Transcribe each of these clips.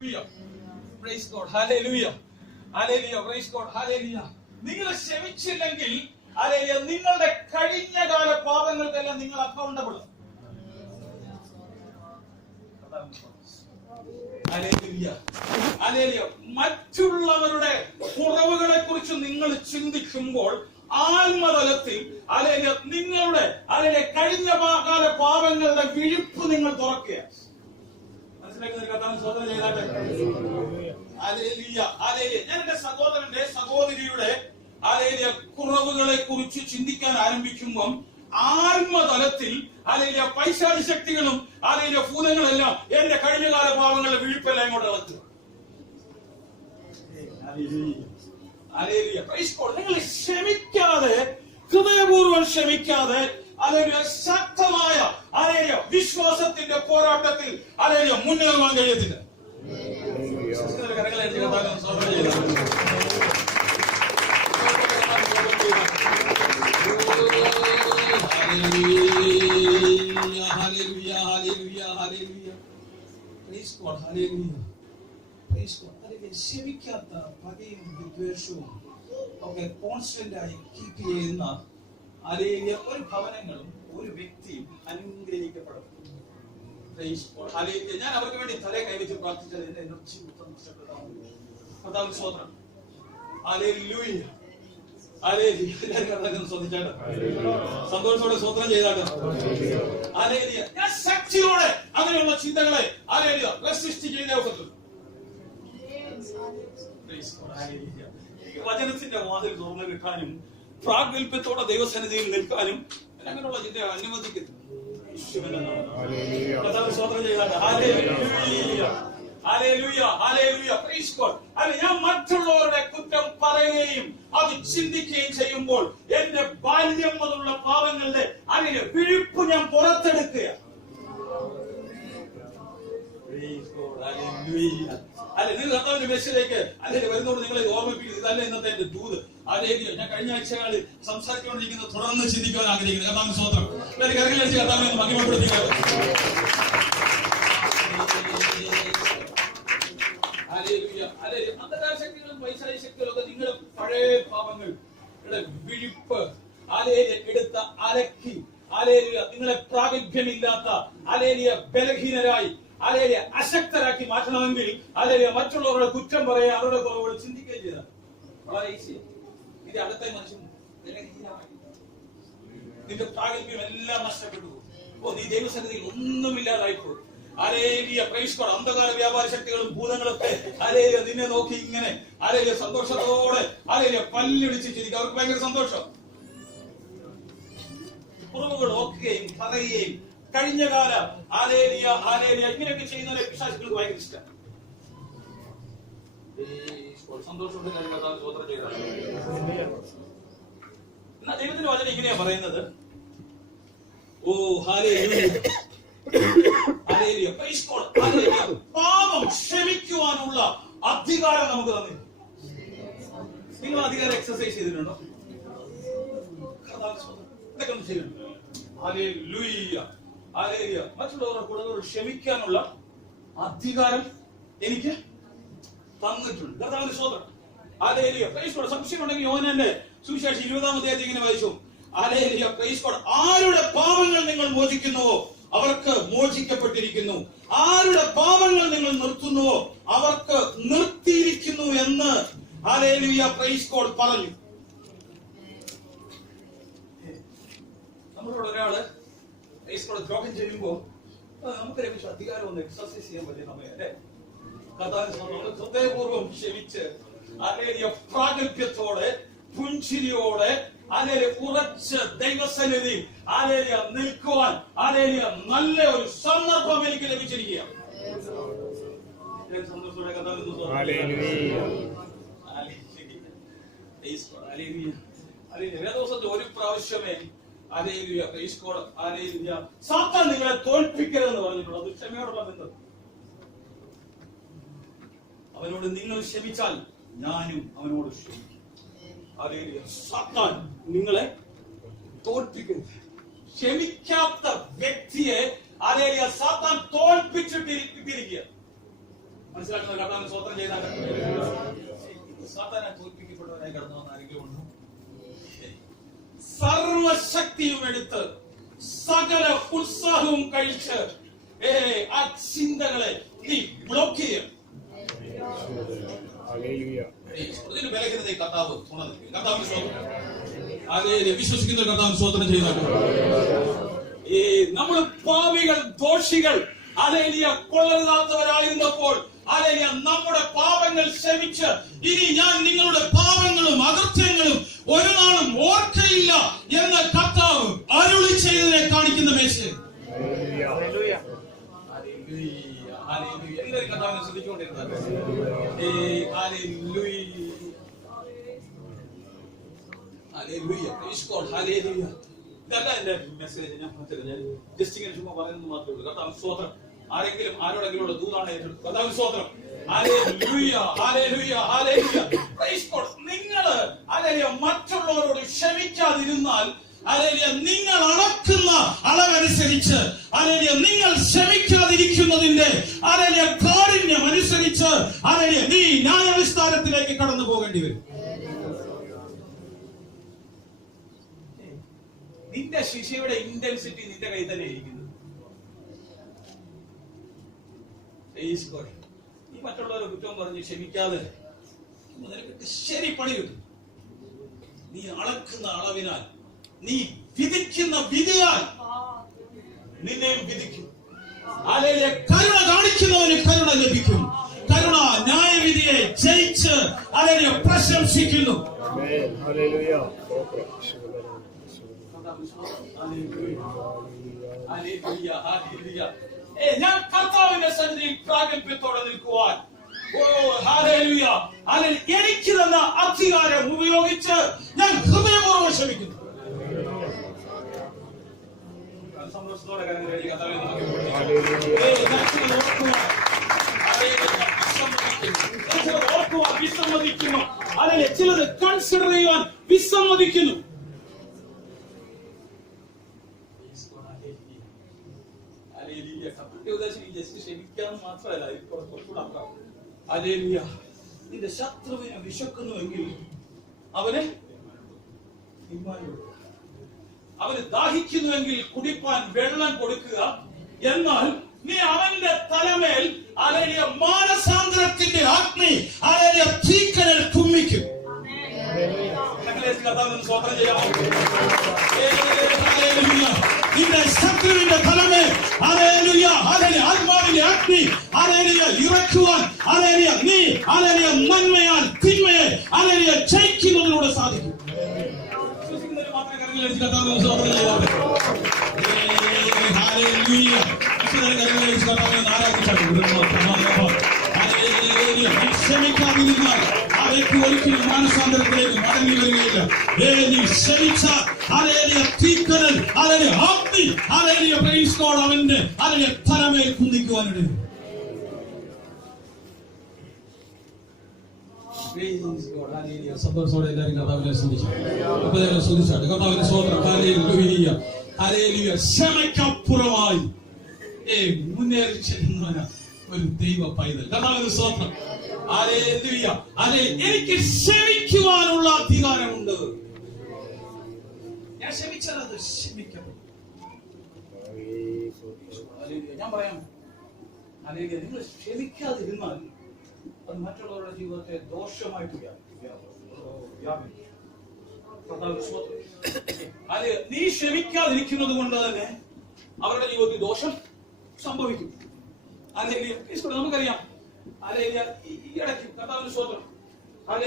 Praise God. Hallelujah. Hallelujah. Praise God. Hallelujah. നിങ്ങൾ ക്ഷമിച്ചില്ലെങ്കിൽ നിങ്ങളുടെ കഴിഞ്ഞ കാല പാപങ്ങൾക്കെല്ലാം നിങ്ങൾ അക്കൗണ്ടബിൾ. മറ്റുള്ളവരുടെ കുറവുകളെ കുറിച്ച് നിങ്ങൾ ചിന്തിക്കുമ്പോൾ ആത്മതലത്തിൽ നിങ്ങളുടെ കഴിഞ്ഞ കാല പാപങ്ങളുടെ വിഴുപ്പ് നിങ്ങൾ തുറക്കുക. ഞാൻ എന്റെ സഹോദരന്റെ സഹോദരിയുടെ കുറവുകളെ കുറിച്ച് ചിന്തിക്കാൻ ആരംഭിക്കുമ്പം ആത്മതലത്തിൽ പൈശാചി ശക്തികളും ഭൂതങ്ങളെല്ലാം എന്റെ കഴിഞ്ഞകാല പാവങ്ങളുടെ വിഴുപ്പെല്ലാം ഇങ്ങോട്ട് ഇളക്കുക. നിങ്ങൾ ക്ഷമിക്കാതെ, ഹൃദയപൂർവ്വം ക്ഷമിക്കാതെ ശക്തമായ വിശ്വാസത്തിന്റെ പോരാട്ടത്തിൽ മുന്നേറാൻ കഴിയത്തില്ല. ക്ഷമിക്കാത്ത പകയും വിദ്വേഷവും ഒക്കെ കോൺസ്റ്റന്റ് ആയി കീപ്പ് ചെയ്യുന്ന ഒരു ഭവനങ്ങളും ഒരു വ്യക്തിയും അനുഗ്രഹിക്കപ്പെടും. ഞാൻ അവർക്ക് വേണ്ടി തലേ കൈവച്ച് പ്രാർത്ഥിച്ചത് എന്റെ എനർജി മൊത്തം നഷ്ടപ്പെടാൻ സ്വതന്ത്രം. ശ്രദ്ധിച്ചാണ് സന്തോഷത്തോടെ സ്വതന്ത്രം ചെയ്താട്ടോ. ഞാൻ ശക്തിയോടെ അങ്ങനെയുള്ള ചിന്തകളെ റെസിസ്റ്റ് ചെയ്തേ ഒക്കത്തുള്ളൂ. വചനത്തിന്റെ വാതിൽ തുറന്നു കിട്ടാനും പ്രാഗൽഭ്യത്തോടെ ദൈവസന്നിധിയിൽ നിൽക്കാനും അങ്ങനെയുള്ള ചിന്ത അനുവദിക്കുന്നു. ഞാൻ മറ്റുള്ളവരുടെ കുറ്റം പറയുകയും അത് ചിന്തിക്കുകയും ചെയ്യുമ്പോൾ എന്റെ ബാല്യം മുതലുള്ള പാവങ്ങളുടെ വിഴുപ്പ് ഞാൻ പുറത്തെടുക്കുക. നിങ്ങൾ കർത്താവിന്റെ മെസ്സിലേക്ക് വരുന്നോട് നിങ്ങളെ ഓർമ്മിപ്പിക്കുന്നത് ഇതല്ല ഇന്നത്തെ എന്റെ ദൂത്. ഞാൻ കഴിഞ്ഞ ആഴ്ചകളിൽ സംസാരിച്ചുകൊണ്ടിരിക്കുന്നത് തുടർന്ന് ചിന്തിക്കുവാൻ ആഗ്രഹിക്കുന്നത്. കർത്താവിന്റെ സ്തോത്രം. കരങ്ങളടിച്ച് കർത്താവിനെ മഹിമപ്പെടുത്തിയത്. അന്ധകാര ശക്തികളും പൈശാചിക ശക്തികളും ഒക്കെ നിങ്ങളുടെ പഴയ പാപങ്ങളുടെ വിഴുപ്പ് എടുത്ത അലക്കി നിങ്ങളെ പ്രാഗൽഭ്യമില്ലാത്ത ബലഹീനരായി അശക്തരാക്കി മാറ്റണമെങ്കിൽ മറ്റുള്ളവരുടെ കുറ്റം പറയാൻ അവരുടെ കുറവുകൾ ചിന്തിക്കുകയും ചെയ്താൽ വളരെ ഈസിയാണ്. ഇത് അടുത്ത മനുഷ്യൻ നിന്റെ പ്രാഗൽഭ്യം എല്ലാം നഷ്ടപ്പെട്ടു. നീ ദൈവസന്നിധിയിൽ ഒന്നുമില്ലാതായിപ്പോഴും അന്ധകാര വ്യാപാര ശക്തികളും ഭൂതങ്ങളൊക്കെ നിന്നെ നോക്കി ഇങ്ങനെ സന്തോഷത്തോടെ പല്ലിടിച്ച് ചിരിക്കും. അവർക്ക് ഭയങ്കര സന്തോഷം. കുറവുകൾ ഓക്കുകയും പറയുകയും കഴിഞ്ഞ കാല ഇങ്ങനെയൊക്കെ ചെയ്യുന്നവരെ വിശ്വാസികൾക്ക് ഭയങ്കര ഇഷ്ടം. സന്തോഷമുണ്ട്. എന്നാ ദൈവത്തിന്റെ വചനം ഇങ്ങനെയാ പറയുന്നത്. പാപം ക്ഷമിക്കുവാനുള്ള അധികാരം നമുക്ക് തന്നില്ല. നിങ്ങൾ അധികാരം എക്സസൈസ് ചെയ്തിട്ടുണ്ടോ? ഇതൊക്കെ ഒന്ന് ചെയ്യുന്നുണ്ടോ? മറ്റുള്ളവരുടെ കൂടെ ക്ഷമിക്കാനുള്ള അധികാരം എനിക്ക് തന്നിട്ടുണ്ട്. കർത്താവിന്റെ സ്തോത്രം. സംശയം ഉണ്ടെങ്കിൽ യോഹന്നാന്റെ സുവിശേഷം 20-ാം അധ്യായത്തിൽ ഇങ്ങനെ വായിച്ചു. ആരുടെ പാപങ്ങൾ നിങ്ങൾ മോചിക്കുന്നുവോ അവർക്ക് മോചിക്കപ്പെട്ടിരിക്കുന്നു, ആരുടെ പാപങ്ങൾ നിങ്ങൾ നിർത്തുന്നുവോ അവർക്ക് നിർത്തിയിരിക്കുന്നു എന്ന് പ്രൈസ് ഗോഡ് പറഞ്ഞു. നമ്മളോട് ഒരാള് ദ്രോഹം ചെയ്യുമ്പോ നമുക്ക് ലഭിച്ച അധികാരം ഒന്ന് എക്സർസൈസ് ചെയ്യാൻ പറ്റിയ സമയം അല്ലേ? ഹൃദയപൂർവ്വം ക്ഷമിച്ച് പ്രാഗൽഭ്യത്തോടെ പുഞ്ചിരിയോടെ ഉറച്ച് ദൈവസന്നിധി നിൽക്കുവാൻ നല്ല ഒരു സന്ദർഭം എനിക്ക് ലഭിച്ചിരിക്കുകയാണ്. വേദോസത്തിൽ ഒരു പ്രാവശ്യമേ സാത്താൻ നിങ്ങളെ തോൽപ്പിക്കരുതെന്ന് പറഞ്ഞിട്ടുള്ളൂ. അത് ക്ഷമയോടുള്ള ബന്ധം. അവനോട് നിങ്ങൾ ക്ഷമിച്ചാൽ ഞാനും അവനോട് ക്ഷമിക്കും. സാത്താൻ നിങ്ങളെ തോൽപ്പിക്കരുത്. ക്ഷമിക്കാത്ത വ്യക്തിയെ സാത്താൻ തോൽപ്പിച്ചിട്ടിരിക്കുക. മനസ്സിലാക്കുന്ന കർത്താവിന് സ്തോത്രം ചെയ്താൽ സാത്താനെ തോൽപ്പിക്കപ്പെട്ടവരായി കടന്നു വന്ന ആരെങ്കിലും ഉണ്ടോ? സർവശക്തിയും എടുത്ത് സകല ഉത്സാഹവും കഴിച്ച് ആ ചിന്തകളെ നീ ബ്ലോക്ക് ചെയ്യണം. ഇതിന് വിലക്കുന്നത് കർത്താവ് തുണ നൽകി. കർത്താവിന് സ്തോത്രം. വിശ്വസിക്കുന്ന കർത്താവിന് സ്തോത്രം ചെയ്താൽ നമ്മൾ പാപികൾ, ദോഷികൾ, കൊള്ളരുതാത്തവരായിരുന്നപ്പോൾ നമ്മുടെ പാപങ്ങൾ ക്ഷമിച്ച് ഇനി ഞാൻ നിങ്ങളുടെ പാപങ്ങളും അകൃത്യങ്ങളും ഒരു നാളും ഓർക്കയില്ല എന്ന് കർത്താവ് അരുളി ചെയ്തതിനെ കാണിക്കുന്ന മേശ. എല്ലാവരും കർത്താവിനെ ശ്രദ്ധിച്ചുകൊണ്ടിരുന്നത്. ഇതല്ല എന്റെ മെസ്സേജ്. ഞാൻ ജസ്റ്റ് ഇങ്ങനെ ചുമ്മാ പറയുന്നത് മാത്രമേ ഉള്ളൂ. കർത്താവ് സ്തോത്രം. ആരെങ്കിലും ആരോടെങ്കിലും ഉള്ള ദൂതാണ് ഏറ്റെടുത്തു. കർത്താവ് സ്തോത്രം. നിങ്ങള് മറ്റുള്ളവരോട് ക്ഷമിക്കാതിരുന്നാൽ നിങ്ങൾ അളക്കുന്ന അളവനുസരിച്ച് നിങ്ങൾ ക്ഷമിക്കാതിരിക്കുന്നതിന്റെ കാഠിന്യം അനുസരിച്ച് നീ ന്യായവിസ്താരത്തിലേക്ക് കടന്നു പോകേണ്ടി വരും. നിന്റെ ശിക്ഷയുടെ ഇന്റൻസിറ്റി നിന്റെ കയ്യിൽ തന്നെ ഇരിക്കുന്നു. നീ മറ്റുള്ളവരെ കുറ്റം പറഞ്ഞ് ക്ഷമിക്കാതെ നിനക്ക് ശരി പണി കിട്ടും. നീ അളക്കുന്ന അളവിനാൽ, നീ വിധിക്കുന്ന വിധിയാൽ നിന്നെയും വിധിക്കും. കരുണ കാണിക്കുന്നവന് കരുണ ലഭിക്കും. കരുണ ന്യായവിധിയെ ജയിച്ച് പ്രശംസിക്കുന്നു. ഞാൻ കർത്താവിന്റെ സന്നിധിയിൽ പ്രാഗൽഭ്യത്തോടെ നിൽക്കുവാൻ എനിക്ക് തന്ന അധികാരം ഉപയോഗിച്ച് ഞാൻ ഹൃദയപൂർവ്വം ശ്രമിക്കുന്നു. സന്തോഷത്തോടെ ഓർക്കുവാൻ വിസമ്മതിക്കുന്നു. ചിലത് കൺസിഡർ ചെയ്യുവാൻ വിസമ്മതിക്കുന്നു. ജസ്റ്റ് ക്ഷമിക്കാന്ന് മാത്രമല്ല, നിന്റെ ശത്രുവിനെ വിശക്കുന്നുവെങ്കിൽ അവന് ദാഹിക്കുന്നുവെങ്കിൽ കുടിപ്പാൻ വെള്ളം കൊടുക്കുക. എന്നാൽ നീ അവന്റെ തലമേൽ മാനസാന്തരത്തിന്റെ അഗ്നി തീക്കനൽ കുമ്മിക്കും. സ്വന്തം ചെയ്യാമോ? നിന്റെ ശത്രുവിന്റെ തലമേൽ ആത്മാവിന്റെ അഗ്നി ഇറക്കുവാൻ നീ നന്മയാൽ തിന്മയെ ജയിക്കുന്നതിലൂടെ സാധിക്കും. ക്ഷമിക്കാതിരുന്നാൽ അവയ്ക്ക് ഒരിക്കലും മാനസാന്തരത്തിലേക്ക് മടങ്ങി വരികയില്ല. നീ ക്ഷമിച്ചാൽ തീക്കനൽ അവന്റെ തലമേൽ കുന്നിക്കുവാനിടയും. സന്തോഷത്തോടെ എല്ലാവരും കർത്താവിനെ ശ്രദ്ധിച്ചാട്ടെ. കർത്താവിന്റെ സ്തോത്രം. ക്ഷമയ്ക്കപ്പുറമായി മുന്നേറി ചെല്ലുന്നവന് ഒരു ദൈവ പൈതൽ. കർത്താവിന്റെ സ്തോത്രം. എനിക്ക് ക്ഷമിക്കുവാനുള്ള അധികാരമുണ്ട്. ഞാൻ ക്ഷമിച്ചാൽ അത് ക്ഷമിക്കണം. ഞാൻ പറയാം, നിങ്ങൾ ക്ഷമിക്കാതിരുന്നാൽ അത് മറ്റുള്ളവരുടെ ജീവിതത്തെ ദോഷമായിട്ട് നീ ക്ഷമിക്കാതിരിക്കുന്നത് കൊണ്ട് തന്നെ അവരുടെ ജീവിതത്തിൽ ദോഷം സംഭവിക്കും. നമുക്കറിയാം, ഈയിടയ്ക്ക് കർത്താവിന്റെ സ്തോത്രം. ഞാൻ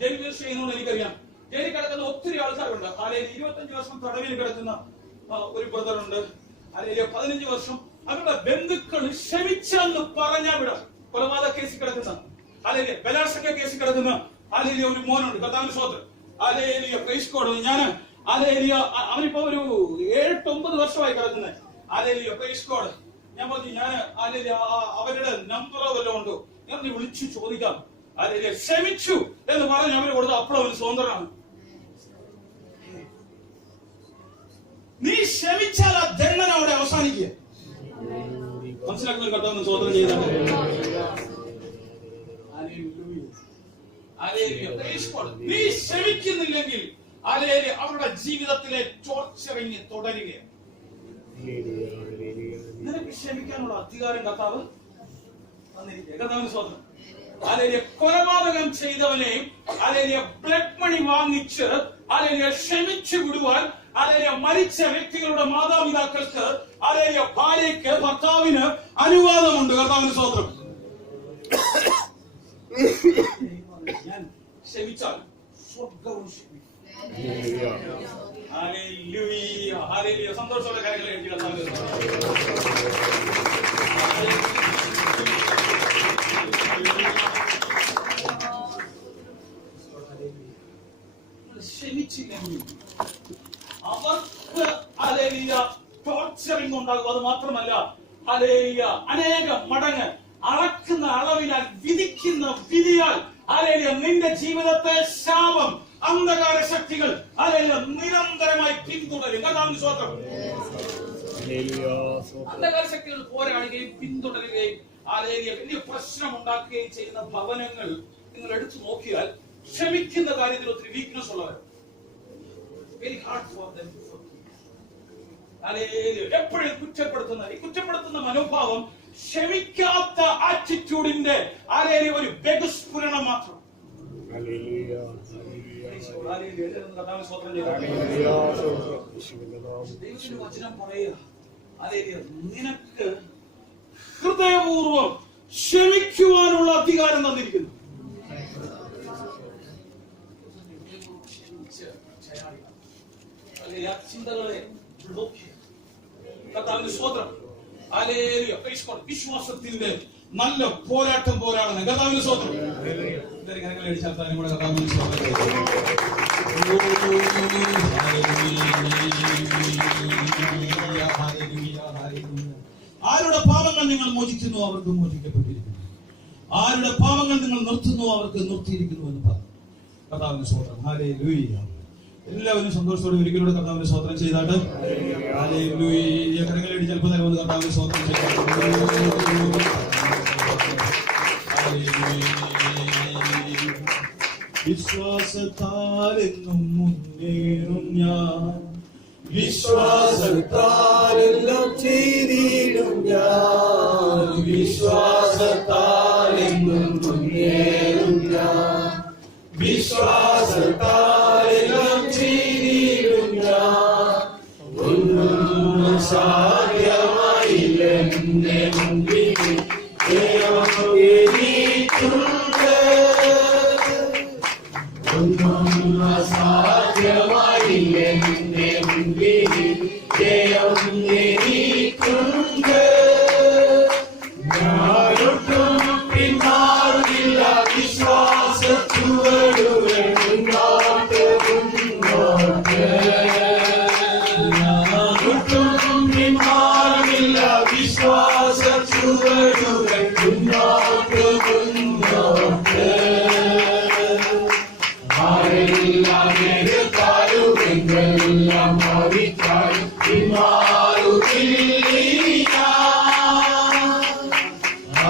ജയിൽ ചെയ്യുന്നതുകൊണ്ട് എനിക്കറിയാം, ജയിലിൽ കിടക്കുന്ന ഒത്തിരി ആൾക്കാരുണ്ട്. 25 വർഷം തടവിൽ കിടക്കുന്ന ഒരു ബ്രദറുണ്ട്. 15 വർഷം അവരുടെ ബന്ധുക്കൾ ക്ഷമിച്ചെന്ന് പറഞ്ഞാൽ വിടാം. കൊലപാതക കേസിൽ കിടക്കുന്ന, ബലാത്സംഗ കേസിൽ കിടക്കുന്ന ഒരു മോനുണ്ട്. കർത്താവിന്റെ സ്തോത്രം. ഞാൻ അവനിപ്പോ ഒരു 8-9 വർഷമായി കിടക്കുന്നത്. ഞാൻ പറഞ്ഞു, ഞാൻ അവരുടെ നമ്പറോ വല്ലതും ഉണ്ടോ? ഞാൻ വിളിച്ചു ചോദിക്കാം. ക്ഷമിച്ചു എന്ന് പറഞ്ഞ് അവര് കൊടുത്ത അപ്പോഴും അവന് സ്വതന്ത്രനാണ്. നീ ക്ഷമിച്ചാൽ ആ ദണ്ഡന അവിടെ അവസാനിക്കുക. മനസ്സിലാക്കുന്ന കർത്താവിന് സ്വതന്ത്രം ചെയ്താൽ നീ ക്ഷമിക്കുന്നില്ലെങ്കിൽ അവരുടെ ജീവിതത്തിലെ ടോർച്ചറിങ് തുടരുകയാണ്. നിനക്ക് ക്ഷമിക്കാനുള്ള അധികാരം കർത്താവ് കർത്താവിന് സ്വന്തം. കൊലപാതകം ചെയ്തവനെയും ബ്ലഡ് മണി വാങ്ങിച്ച് ക്ഷമിച്ചു വിടുവാൻ മരിച്ച വ്യക്തികളുടെ മാതാപിതാക്കൾക്ക് ഭാര്യയ്ക്ക് ഭർത്താവിന് അനുവാദമുണ്ട്. കർത്താവിന് സ്വന്തം. ഞാൻ ക്ഷമിച്ചാൽ സ്വർഗവും സന്തോഷമുള്ള കാര്യങ്ങൾ എനിക്ക് കർത്താവിന് ക്ഷമിച്ചില്ലെങ്കിൽ അവർക്ക് ടോർച്ചറിങ് ഉണ്ടാകും. അത് മാത്രമല്ല അനേക മടങ്ങ് അളക്കുന്ന അളവിനാൽ വിധിക്കുന്ന വിധിയാൽ നിന്റെ ജീവിതത്തെ ശാപം അന്ധകാര ശക്തികൾ നിരന്തരമായി പിന്തുടരും. അന്ധകാര ശക്തികൾ പോരാടുകയും പിന്തുടരുകയും വലിയ പ്രശ്നം ഉണ്ടാക്കുകയും ചെയ്യുന്ന ഭവനങ്ങൾ നിങ്ങൾ എടുത്തു നോക്കിയാൽ ക്ഷമിക്കുന്ന കാര്യത്തിൽ ഒത്തിരി വീക്ക്നെസ് ഉള്ളവർ. Very hard for them to forgive. എപ്പോഴും കുറ്റപ്പെടുത്തുന്ന മനോഭാവം ക്ഷമിക്കാത്ത ആറ്റിറ്റ്യൂഡിന്റെ ഒരു ബഹുസ്ഫുരണം മാത്രം. ദൈവത്തിന്റെ വചനം പറയുക, നിനക്ക് ഹൃദയപൂർവം ക്ഷമിക്കുവാനുള്ള അധികാരം തന്നിരിക്കുന്നു. ചിന്തകളെ കർത്താവിന്റെ സ്തോത്രം. വിശ്വാസത്തിന്റെ നല്ല പോരാട്ടം പോരാടണം. കർത്താവിന്റെ സ്തോത്രം. കരങ്ങളെ അടിച്ചാൽ കൂടെ കർത്താവിന്റെ സ്തോത്രം. ആരുടെ പാപങ്ങൾ നിങ്ങൾ മോചിക്കുന്നു അവർക്ക് മോചിക്കപ്പെട്ടിരിക്കുന്നു, ആരുടെ പാപങ്ങൾ നിങ്ങൾ നിർത്തുന്നു അവർക്ക് നിർത്തിയിരിക്കുന്നു എന്ന് പറഞ്ഞു. കർത്താവിന്റെ സ്തോത്രം. ഹല്ലേലൂയ. എല്ലാവരും സന്തോഷത്തോടെ ഒരിക്കലൂടെ കർത്താവിന്റെ സ്തോത്രം ചെയ്താട്ട് കരങ്ങളെ അടിച്ചാൽ നേരം കർത്താവിന്റെ സ്തോത്രം ചെയ്താട്ട് വിശ്വാസത്താലെന്നും മുന്നേറും ഞാൻ, വിശ്വാസത്താലെല്ലാം ചെയ്തിടും ഞാൻ, വിശ്വാസത്താലെന്നും മുന്നേറും ഞാൻ, വിശ്വാസത്താലെല്ലാം ചെയ്തിടും ഞാൻ. ഒന്നും സാധ്യമായില്ലെന്നെ മുമ്പിൽ എനിക്കുണ്ട്, ഒന്നും അസാധ്യമായില്ലെന്നെ മുമ്പിൽ ജയം എനിക്കുണ്ട്. ഞാനൊട്ടും പിന്മാറുന്നില്ല, വിശ്വാസച്ചുവടുകൾ മുന്നോട്ട് മുന്നോട്ട്. ഞാനൊട്ടും പിന്മാറുന്നില്ല, വിശ്വാസച്ചുവടുകൾ മുന്നോട്ട് മുന്നോട്ട്. ആരെല്ലാം എതിർത്താലും എല്ലാം മാറിച്ചാലും പിന്മാറുന്നില്ല.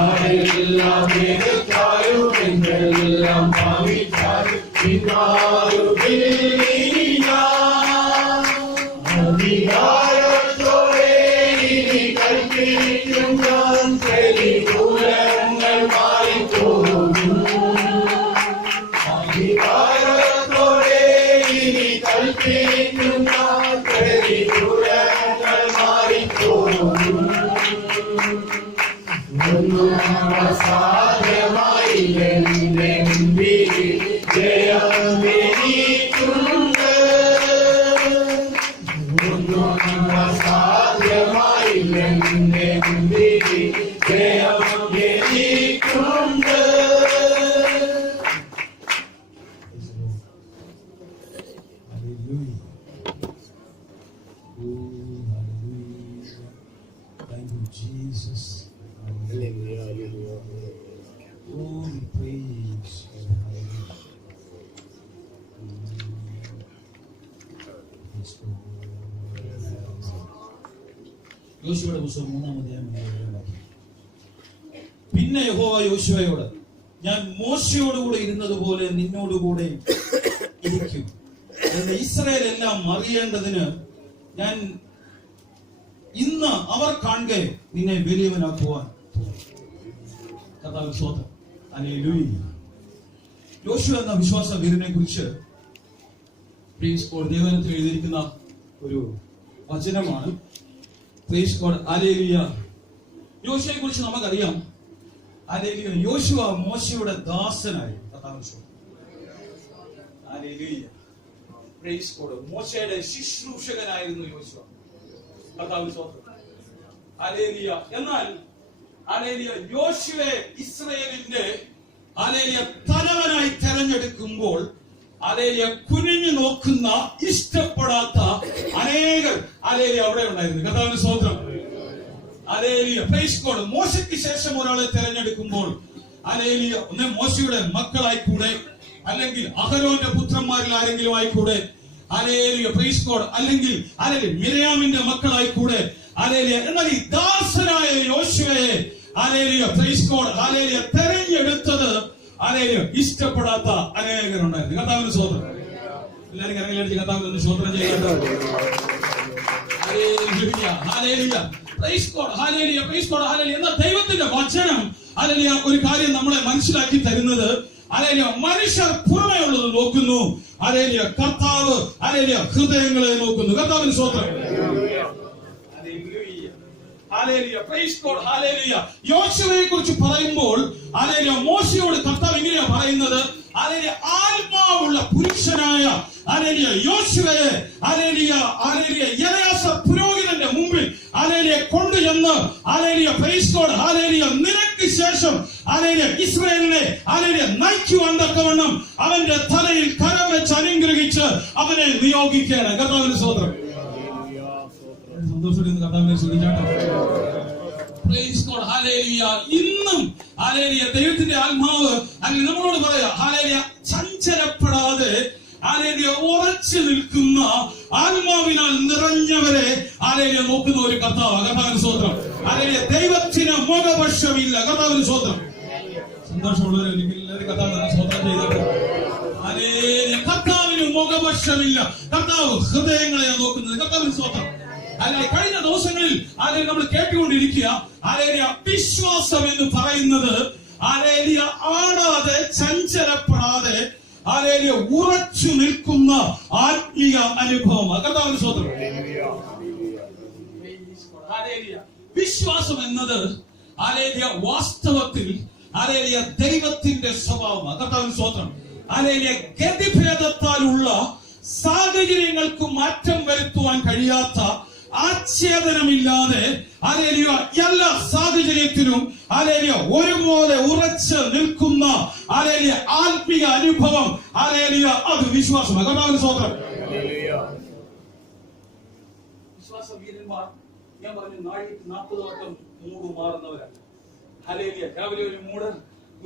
ആരെല്ലാം എതിർത്താലും എല്ലാം മാറിച്ചാലും പിന്മാറുന്നില്ല. അധികാരത്തോടെ ഇനി കൽപ്പിക്കും ഞാൻ, പ്രതികൂലങ്ങൾ മാറിപ്പോകും. അധികാരത്തോടെ ഇനി കൽപ്പിക്കും ഞാൻ, പ്രതികൂലങ്ങൾ മാറിപ്പോകും. ഒന്നും അസാധ്യമായില്ലെന്നെ മുമ്പിൽ ജയം എനിക്കുണ്ട്. ഒന്നും അസാധ്യമായില്ലെന്നെ മുമ്പിൽ ജയം എനിക്കുണ്ട്. Thank you, Jesus. Oh, we praise you. യോശുവയുടെ പുസ്തകം 3-ാം അധ്യായം. പിന്നെ യഹോവ യോശുവയോട്, ഞാൻ മോശയോടുകൂടെ ഇരുന്നതുപോലെ നിന്നോടുകൂടെ ഇരിക്കും എന്ന് ഇസ്രായേൽ എല്ലാം അറിയേണ്ടതിന് ഞാൻ ഇന്ന് അവർ കാണുക നിന്നെ വലിയവനാക്കുവാൻ. കർത്താവിന്റെ സ്തോത്രം. ഹല്ലേലൂയ. യോശുവ എന്ന വിശ്വാസ വീരനെ കുറിച്ച് ദേവനത്തിൽ എഴുതിയിരിക്കുന്ന ഒരു വചനമാണ്. Price God. ഹല്ലേലൂയ. യോശുവയെ കുറിച്ച് നമുക്കറിയാം. ഹല്ലേലൂയ. യോശുവ മോശയുടെ ദാസനായി. കർത്താവിന്റെ സ്തോത്രം. ഹല്ലേലൂയ. Praise God. മോശയുടെ ശുശ്രൂഷകനായിരുന്നു യോശുവ. കർത്താവിന്റെ സ്തോത്രം. ഹല്ലേലൂയ. എന്നാൽ ഹല്ലേലൂയ യോശുവയെ ഇസ്രായേലിന്റെ ഹല്ലേലൂയ തലവനായി തെരഞ്ഞെടുക്കുമ്പോൾ ഹല്ലേലൂയ കുനിഞ്ഞു നോക്കുന്ന ഇഷ്ടപ്പെടാത്ത അനേകർ ഹല്ലേലൂയ അവിടെ ഉണ്ടായിരുന്നു. കർത്താവിന്റെ സ്തോത്രം. ഹല്ലേലൂയ. Praise God. മോശയ്ക്ക് ശേഷം ഒരാളെ തെരഞ്ഞെടുക്കുമ്പോൾ ഹല്ലേലൂയ ഒന്ന് മോശയുടെ മക്കളായിക്കൂടെ, അല്ലെങ്കിൽ അഹരോന്റെ പുത്രന്മാരിൽ ആരെങ്കിലും ആയിക്കൂടെ, ഹല്ലേലൂയ പ്രൈസ് ഗോഡ്, അല്ലെങ്കിൽ മിര്യാമിന്റെ മക്കളായിക്കൂടെ, ഹല്ലേലൂയ. എന്നാൽ ഈ ദാസനായ യോശുവയെ ഹല്ലേലൂയ പ്രൈസ് ഗോഡ് ഹല്ലേലൂയ തെരഞ്ഞെടുത്തത് ഹല്ലേലൂയ ഇഷ്ടപ്പെടാത്ത അനേകരുണ്ടായിരുന്നു. കർത്താവിന്റെ സ്തോത്രം. എല്ലാവരും കരങ്ങളിലടിച്ച് കർത്താവിന് സ്തോത്രം ചെയ്യുന്നുണ്ട്. ഹല്ലേലൂയ. ഹല്ലേലൂയ. Praise God. Hallelujah. Praise God. Hallelujah. എന്നാൽ ദൈവത്തിന്റെ വചനം ഹല്ലേലൂയ ഒരു കാര്യം നമ്മളെ മനസ്സിലാക്കി തരുന്നത് ഹല്ലേലൂയ മനുഷ്യർ പുറമേ ഉള്ളത് നോക്കുന്നു, ഹല്ലേലൂയ കർത്താവ് ഹല്ലേലൂയ ഹൃദയങ്ങളെ നോക്കുന്നു. കർത്താവിന്റെ സ്തോത്രം. ഹല്ലേലൂയ. Praise God. ഹല്ലേലൂയ. യോശുവയെ കുറിച്ച് പറയുമ്പോൾ ഹല്ലേലൂയ മോശയോട് കർത്താവ് ഇങ്ങനെയാ പറയുന്നത്. ഹല്ലേലൂയ ആത്മാവുള്ള പുരുഷനായ ഹല്ലേലൂയ യോശുവയെ ഹല്ലേലൂയ ഹല്ലേലൂയ എലയാസാർ പുരോഹിതന്റെ മുമ്പിൽ ഹല്ലേലൂയ കൊണ്ടുചെന്ന് ഹല്ലേലൂയ പ്രൈസ് ഗോഡ് ഹല്ലേലൂയ നിനക്ക് ശേഷം ഹല്ലേലൂയ ഇസ്രായേലിനെ ഹല്ലേലൂയ നയിക്കുവാൻ തക്കവണ്ണം അവന്റെ തലയിൽ കരം വെച്ച് അനുഗ്രഹിച്ച് അവനെ നിയോഗിക്കുകയാണ്. കർത്താവിന്റെ സ്തോത്രം. സന്തോഷത്തോടെ കർത്താവിനെ സ്തുതിച്ചാട്ടെ. Praise God. ഹല്ലേലൂയ. ഇന്നും ഹല്ലേലൂയ ദൈവത്തിന്റെ ആത്മാവ് അല്ലെങ്കിൽ നമ്മളോട് പറയാ ഹല്ലേലൂയ ചഞ്ചലപ്പെടാതെ ഹല്ലേലൂയ ഉറച്ചു നിൽക്കുന്ന ആത്മാവിനാൽ നിറഞ്ഞവരെ ഹല്ലേലൂയ നോക്കുന്ന ഒരു കർത്താവ്. കർത്താവിന്റെ സ്തോത്രം. ഹല്ലേലൂയ ദൈവത്തിന് മുഖപക്ഷമില്ല. കർത്താവിന്റെ സ്തോത്രം. സന്തോഷമുള്ളവരെ എല്ലാവരും കർത്താവിനെ സ്തോത്രം ചെയ്തത്. ഹല്ലേലൂയ കർത്താവിന് മുഖപക്ഷമില്ല. കർത്താവ് ഹൃദയങ്ങളെ നോക്കുന്നത്. കർത്താവിന്റെ സ്തോത്രം. അല്ലെങ്കിൽ കഴിഞ്ഞ ദിവസങ്ങളിൽ അല്ലെങ്കിൽ നമ്മൾ കേട്ടുകൊണ്ടിരിക്കുക ഹല്ലേലൂയ വിശ്വാസം എന്ന് പറയുന്നത് ഹല്ലേലൂയ ആടാതെ ചഞ്ചലപ്പെടാതെ ഹല്ലേലൂയ ഉറച്ചു നിൽക്കുന്ന ആത്മീയ അനുഭവം. കർത്താവിന്റെ സ്തോത്രം. ഹല്ലേലൂയ വിശ്വാസം എന്നത് ഹല്ലേലൂയ വാസ്തവത്തിൽ ഹല്ലേലൂയ ദൈവത്തിന്റെ സ്വഭാവമാണ്. കർത്താവിന്റെ സ്തോത്രം. ഹല്ലേലൂയ ഗതിഭേദത്താലുള്ള സാഹചര്യങ്ങൾക്ക് മാറ്റം വരുത്തുവാൻ കഴിയാത്ത ആച്ഛേദനമില്ലാതെ ഹല്ലേലൂയ എല്ലാ സാഹചര്യത്തിലും ഹല്ലേലൂയ ഒരുപോലെ ഉറച്ചു നിൽക്കുന്ന ഹല്ലേലൂയ ആത്മീയ അനുഭവം ഹല്ലേലൂയ അത് വിശ്വാസമാണ്. കർത്താവിന്റെ സ്തോത്രം. വിശ്വാസ വീരന്മാർ ഞാൻ പറഞ്ഞു 40 വട്ടം മൂട് മാറുന്നവരല്ല. ഹല്ലേലൂയ രാവിലെ ഒരു മൂട്,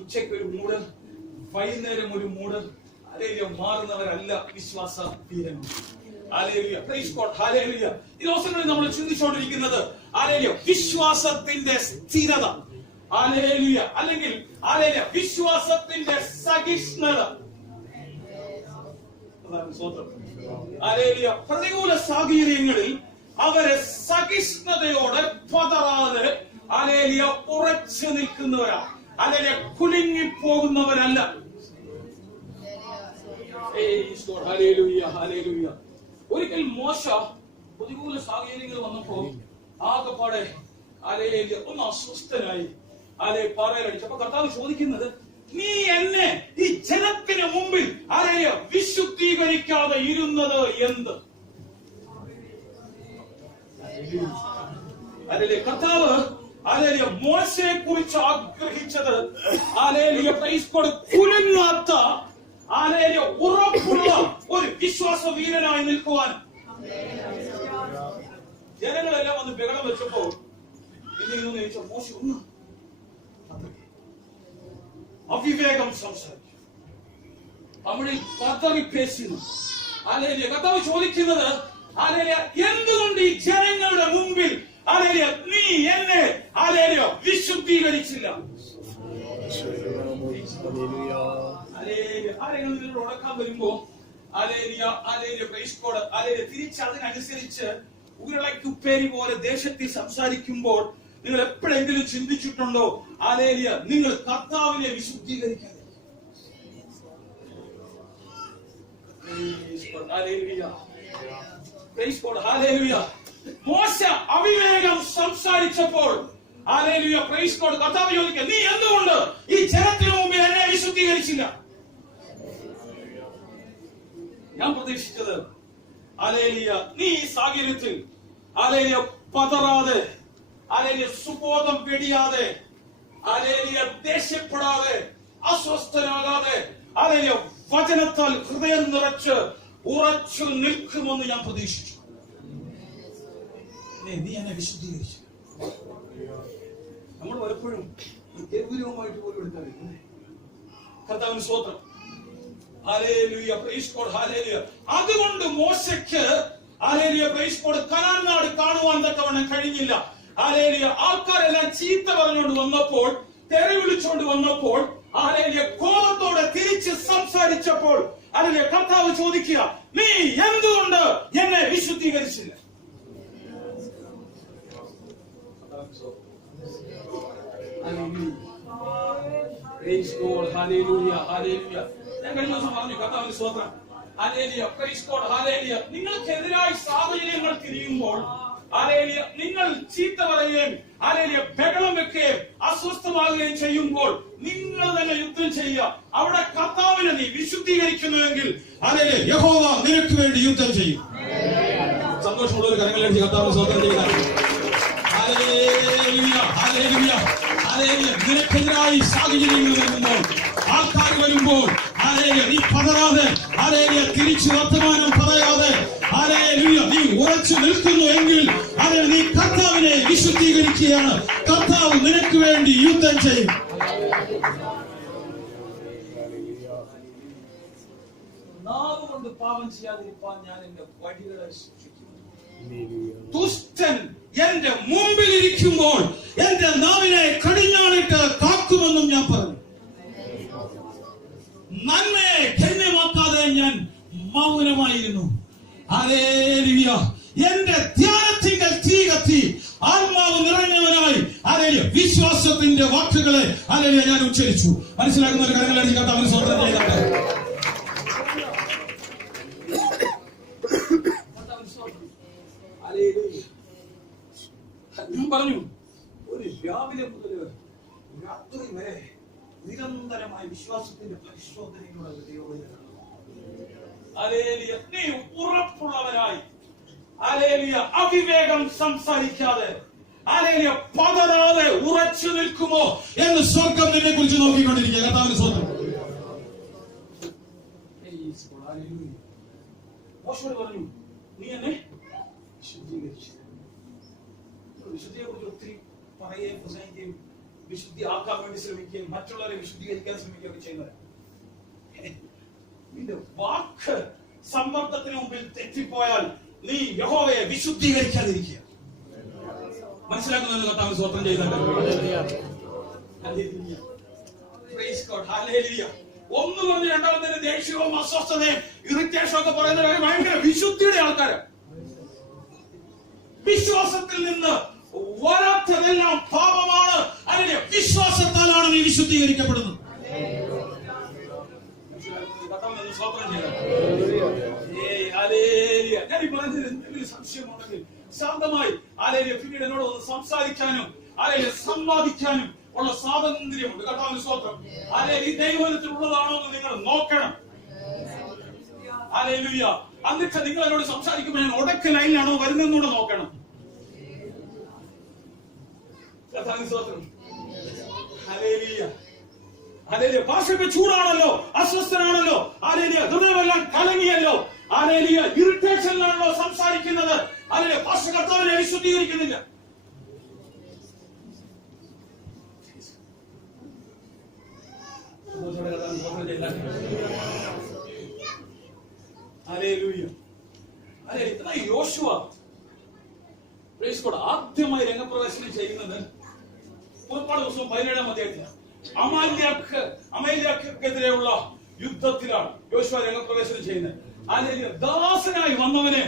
ഉച്ചയ്ക്ക് ഒരു മൂട്, വൈകുന്നേരം ഒരു മൂട് ഹല്ലേലൂയ മാറുന്നവരല്ല വിശ്വാസ വീരന്മാർ. ഹല്ലേലൂയ പ്രൈസ് ഗോഡ്. ഹല്ലേലൂയ. ഈ ദിവസങ്ങളിൽ നമ്മൾ ചിന്തിച്ചുകൊണ്ടിരിക്കുന്നത് ഹല്ലേലൂയ വിശ്വാസത്തിന്റെ സ്ഥിരത, ഹല്ലേലൂയ അല്ലെങ്കിൽ ഹല്ലേലൂയ വിശ്വാസത്തിന്റെ സഹിഷ്ണുത. ഹല്ലേലൂയ പ്രതികൂല സാഹചര്യങ്ങളിൽ അവരെ സഹിഷ്ണുതയോടെ പതറാതെ ഹല്ലേലൂയ ഉറച്ചു നിൽക്കുന്നവരാണ്. ഹല്ലേലൂയ കുലുങ്ങിപ്പോകുന്നവരല്ല. ഹല്ലേലൂയ. ഹല്ലേലൂയ. ഒരിക്കൽ മോശ പ്രതികൂല സാഹചര്യങ്ങൾ വന്നപ്പോ ആകെപ്പാടെ ഹല്ലേലൂയ ഒന്ന് അസ്വസ്ഥനായി പാറയിലടിച്ചപ്പോ കർത്താവ് ചോദിക്കുന്നത്, നീ എന്നെ ഈ ജനത്തിന് മുമ്പിൽ ഹല്ലേലൂയ വിശുദ്ധീകരിക്കാതെ ഇരുന്നത് എന്ത്? ഹല്ലേലൂയ കർത്താവ് ഹല്ലേലൂയ മോശയെ കുറിച്ച് ആഗ്രഹിച്ചത് ഹല്ലേലൂയ പ്രൈസ് ഗോഡ് കുലുങ്ങാത്ത ഹല്ലേലൂയ ഉറപ്പുള്ള ഒരു വിശ്വാസ വീരനായി നിൽക്കുവാൻ. ജനങ്ങളെല്ലാം വന്ന് ബഹളം വെച്ചപ്പോ ചോദിച്ച മോശ ഒന്ന് അവിവേകം സംസാരിച്ചു, തമിഴിൽ പതറി പേശുന്നു. ഹല്ലേലൂയ കർത്താവ് ചോദിക്കുന്നത് ഹല്ലേലൂയ എന്തുകൊണ്ട് ഈ ജനങ്ങളുടെ മുമ്പിൽ ഹല്ലേലൂയ നീ എന്നെ ഹല്ലേലൂയ വിശുദ്ധീകരിച്ചില്ല? ആരെങ്കിലും നിങ്ങളോട് ഉടക്കാൻ വരുമ്പോ തിരിച്ച് അതിനനുസരിച്ച് ഉരുളക്കുപ്പേരി പോലെ ദേശത്തിൽ സംസാരിക്കുമ്പോൾ നിങ്ങൾ എപ്പോഴെങ്കിലും ചിന്തിച്ചിട്ടുണ്ടോ നിങ്ങൾ കർത്താവിനെ വിശുദ്ധീകരിക്കാൻ? മോശ അവിവേകം സംസാരിച്ചപ്പോൾ കർത്താവ് ചോദിക്കുക, നീ എന്തുകൊണ്ട് ഈ ജനത്തിനു മുമ്പിൽ എന്നെ വിശുദ്ധീകരിച്ചില്ല? ഞാൻ പ്രതീക്ഷിച്ചത് നീ ഈ സാഹചര്യത്തിൽ പതറാതെ, സുബോധം വെടിയാതെ, ദേഷ്യപ്പെടാതെ, അസ്വസ്ഥനാകാതെ, വചനത്താൽ ഹൃദയം നിറച്ച് ഉറച്ചു നിൽക്കുമെന്ന് ഞാൻ പ്രതീക്ഷിച്ചു. നീ എന്നെ വിശുദ്ധീകരിച്ചു. നമ്മൾ പലപ്പോഴും ഗൗരവമായിട്ട് പോലും എടുക്കാറില്ല. കർത്താവിന് സ്തോത്രം. അതുകൊണ്ട് മോശയ്ക്ക് കനാൻ നാട് കാണുവാൻ തക്കവണ്ണം കഴിഞ്ഞില്ല. ആൾക്കാരെല്ലാം ചീത്ത പറഞ്ഞുകൊണ്ട് വന്നപ്പോൾ, തെറി വിളിച്ചുകൊണ്ട് വന്നപ്പോൾ, കോപത്തോടെ തിരിച്ച് സംസാരിച്ചപ്പോൾ കർത്താവ് ചോദിക്കുക, നീ എന്തുകൊണ്ട് എന്നെ വിശുദ്ധീകരിച്ചില്ല? ഞാൻ കഴിഞ്ഞ ദിവസം പറഞ്ഞു, കർത്താവിന് സ്തോത്രം. നിങ്ങൾക്കെതിരായി സാഹചര്യങ്ങൾ തിരിയുമ്പോൾ നിങ്ങൾ ചീത്ത പറയുകയും ബഹളം വെക്കുകയും അസ്വസ്ഥമാകുകയും ചെയ്യുമ്പോൾ നിങ്ങൾ തന്നെ യുദ്ധം ചെയ്യുക. അവിടെ കർത്താവിനെ നീ വിശുദ്ധീകരിക്കുന്നുവെങ്കിൽ യഹോവ നിനക്ക് വേണ്ടി യുദ്ധം ചെയ്യും. സന്തോഷമുള്ള ഒരു കരങ്ങളിലേക്ക് കർത്താവിന് സ്തോത്രം ചെയ്യുക. നിനക്കെതിരായി സാഹചര്യങ്ങൾ വരുമ്പോൾ, ആൾക്കാർ വരുമ്പോൾ നീ പതറാതെ, തിരിച്ചു വർത്തമാനം പറയാതെ, നീ ഉറച്ചു നിൽക്കുന്നു എങ്കിൽ നീ കർത്താവിനെ വിശുദ്ധീകരിക്കുകയാണ്. കർത്താവ് നിനക്ക് വേണ്ടി യുദ്ധം ചെയ്യും. നാവ് കൊണ്ട് പാപം ചെയ്യാതിരിക്കാൻ ഞാൻ എന്റെ വഴികളെ സൂക്ഷിക്കുന്നു. ദുഷ്ടൻ എന്റെ മുമ്പിൽ ഇരിക്കുമ്പോൾ എന്റെ നാവിനെ കടിഞ്ഞാണിട്ട് കാക്കുമെന്നും ഞാൻ പറഞ്ഞു. നന്മയെ ധന്യമാക്കാതെ ഞാൻ മൗനമായിരുന്നു. എന്റെ ധ്യാനത്തിങ്കൽ തീ കത്തി ആത്മാവ് നിറഞ്ഞവനായി വിശ്വാസത്തിന്റെ വാക്കുകളെ ഞാൻ ഉച്ചരിച്ചു. മനസ്സിലാക്കുന്ന ഒരു കാര്യങ്ങളാണ് കർത്താവിന് സ്തോത്രം ചെയ്തത്. ഞാൻ പറഞ്ഞു, ഒരു രാവിലെ മുതൽ രാത്രി വരെ നിരന്തരമായി വിശ്വാസത്തിന്റെ പരിശോധനയിലൂടെ ഉറപ്പുള്ളവരായി, അവിവേകം സംസാരിക്കാതെ, പതരാതെ ഉറച്ചു നിൽക്കുമോ എന്ന് സ്വർഗം നിന്നെ കുറിച്ച് നോക്കിക്കൊണ്ടിരിക്കുക. കർത്താവിന് സ്തോത്രം. മോശയോട് പറഞ്ഞു, നീ എന്നെ വിശുദ്ധീകരിച്ചു. വിശുദ്ധിയെ കുറിച്ച് ഒത്തിരി പറയുകയും പ്രസംഗിക്കുകയും വിശുദ്ധി ആക്കാൻ വേണ്ടി ശ്രമിക്കുകയും മറ്റുള്ളവരെ വിശുദ്ധീകരിക്കാൻ ശ്രമിക്കുകയൊക്കെ ചെയ്യുന്നത്. നിന്റെ വാക്ക് സമ്മർദ്ദത്തിന് മുമ്പിൽ തെറ്റിപ്പോയാൽ നീ യഹോവയെ വിശുദ്ധീകരിക്കാതിരിക്കുക. മനസ്സിലാക്കുന്ന കർത്താവ് സ്തോത്രം ചെയ്യുന്നുണ്ട്. ഒന്ന് പറഞ്ഞ് രണ്ടാമത്തെ ദേഷ്യവും അസ്വസ്ഥതയും ഇറിറ്റേഷനും ഒക്കെ പറയുന്നവരെ ഭയങ്കര വിശുദ്ധിയുടെ ആൾക്കാര്. വിശ്വാസത്തിൽ നിന്ന് വരാത്തതെല്ലാം പാപമാണ്. അതിന്റെ വിശ്വാസത്താലാണ് നീ വിശുദ്ധീകരിക്കപ്പെടുന്നത്. ഞാൻ ഈ പറഞ്ഞതിൽ എന്തെങ്കിലും സംശയമുണ്ടെങ്കിൽ ശാന്തമായി പിന്നീട് എന്നോട് ഒന്ന് സംസാരിക്കാനും സംവാദിക്കാനും ഉള്ള സ്വാതന്ത്ര്യമുണ്ട്. കർത്താവിന് സ്തോത്രം. ഈ ദൈവത്തിലുള്ളതാണോ എന്ന് നിങ്ങൾ നോക്കണം. എന്നിട്ട് നിങ്ങൾ എന്നോട് സംസാരിക്കുമ്പോൾ ഞാൻ ഉടക്ക ലൈനിലാണോ വരുന്നതെന്നൂടെ നോക്കണം. ഭാഷയ്ക്ക് ചൂടാണല്ലോ, അസ്വസ്ഥനാണല്ലോ, ഹൃദയമെല്ലാം കലങ്ങിയല്ലോ, ഇറിറ്റേഷനിലാണല്ലോ സംസാരിക്കുന്നത്. ഭാഷ കർത്താവിനെ വിശുദ്ധീകരിക്കുന്നില്ല. യോശുവ ആദ്യമായി രംഗപ്രവേശനം ചെയ്യുന്നത് പുറപ്പാട് ദിവസം 17-ാം അധ്യായത്തിലാണ്. അമലേക്കെതിരെയുള്ള യുദ്ധത്തിലാണ് യോശുവ രംഗപ്രവേശനം ചെയ്യുന്നത്. ഹല്ലേലൂയ. ദാസനായി വന്നവനെ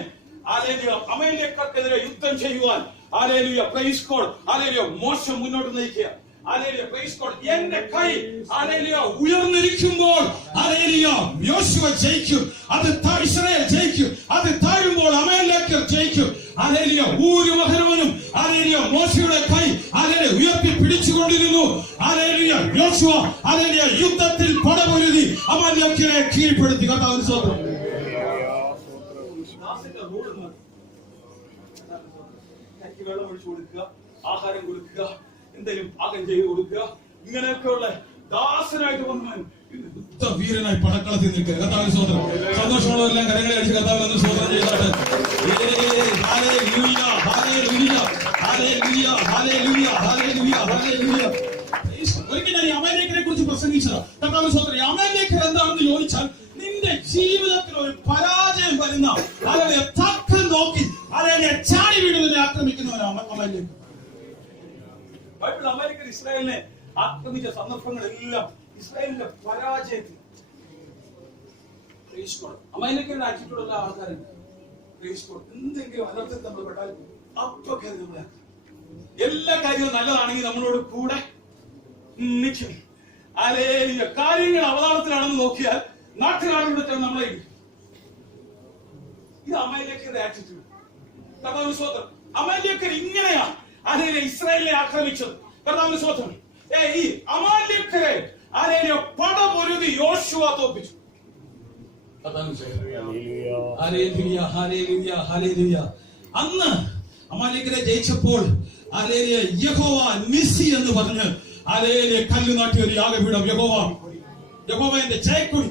ഹല്ലേലൂയ അമലേക്കെതിരെ യുദ്ധം ചെയ്യുവാൻ ഹല്ലേലൂയ പ്രൈസ് ഗോഡ് ഹല്ലേലൂയ മോശെ മുന്നോട്ട് നയിക്കുക. Hallelujah praise God. എന്റെ കൈ ഹല്ലേലൂയ ഉയർന്നിരിക്കുമ്പോൾ ഹല്ലേലൂയ യോശുവ ജയിക്കും, അത് ഇസ്രായേൽ ജയിക്കും. അത് താഴുമ്പോൾ അമലേക്കർ ജയിക്കും. ഹല്ലേലൂയ. ഒരു മകനവനും ഹല്ലേലൂയ മോശയുടെ കൈ ഹല്ലേലൂയ ഉയർത്തി പിടിച്ചുകൊണ്ടിരുന്നു. ഹല്ലേലൂയ യോശുവ ഹല്ലേലൂയ യുദ്ധത്തിൽ പടപൊരുതി അമലേക്കരെ കീഴ്പ്പെടുത്തി. കർത്താവിന് സ്തോത്രം. വെള്ളം ഒഴിച്ചു കൊടുക്കുക, ആഹാരം കൊടുക്കുക, എന്തെങ്കിലും പാകം ചെയ്ത് കൊടുക്കുക. ഇങ്ങനെയൊക്കെയുള്ള ദാസനായിട്ട് വന്നവൻ യുദ്ധവീരനായി പടക്കളത്തിൽ നിൽക്കുക. കർത്താവിന് സ്തോത്രം. സന്തോഷമുള്ളവരെല്ലാം കരങ്ങളെ അടിച്ച് കർത്താവിനെ സ്തോത്രം ചെയ്താട്ടെ. ഹല്ലേലൂയ ഹല്ലേലൂയ ഹല്ലേലൂയ ഹല്ലേലൂയ ഹല്ലേലൂയ ഹല്ലേലൂയ. ഒരിക്കൽ ഞാൻ അമലേക്കിനെ കുറിച്ച് പ്രസംഗിച്ചതാ. കർത്താവിന് സ്തോത്രം. അമലേക്കർ എന്താണെന്ന് ചോദിച്ചാൽ നിന്റെ ജീവിതത്തിൽ ഒരു പരാജയം വരുന്ന അല്ലെങ്കിൽ തക്കം നോക്കി അല്ലെങ്കിൽ ചാടി വീടുന്നതിനെ ആക്രമിക്കുന്നവരാണ് അമലേക്കർ. ബൈബിൾ അമലേക്കർ ഇസ്രായേലിനെ ആക്രമിച്ച സന്ദർഭങ്ങളെല്ലാം ഇസ്രായേലിന്റെ പരാജയത്തിൽ അമലേക്കരുടെ ആറ്റിറ്റ്യൂഡുള്ള ആൾക്കാരുണ്ട്. എന്തെങ്കിലും അനർത്ഥത്തിൽ നമ്മൾ പെട്ടാൽ അപ്പൊക്കെ നമ്മളെ എല്ലാ കാര്യവും നല്ലതാണെങ്കിൽ നമ്മളോട് കൂടെ നിൽക്കും. ഹല്ലേലൂയ. കാര്യങ്ങൾ അവതാളത്തിലാണെന്ന് നോക്കിയാൽ നാട്ടുകാരുടെ നമ്മളെ ഇത് അമലേക്കരുടെ ആറ്റിറ്റ്യൂഡ്. കർത്താവിന് സ്തോത്രം. അമലേക്കർ ഇങ്ങനെയാണ് ഹല്ലേലൂയ ഇസ്രായേലിനെ ആക്രമിച്ചത്. കർത്താവിന് സ്തോത്രം. ഈ അമലേക്കരെ ഹല്ലേലൂയ പടപൊരുതി യോശുവ തോൽപ്പിച്ചു. ഹല്ലേലൂയ ഹല്ലേലൂയ ഹല്ലേലൂയ. അന്ന് അമലേക്കരെ ജയിച്ചപ്പോൾ ഹല്ലേലൂയ യഹോവ നിസി എന്ന് പറഞ്ഞ് ഹല്ലേലൂയ കല്ല് നാട്ടിയ ഒരു യാഗപീഠം യഹോവയുടെ ജയക്കൊടി.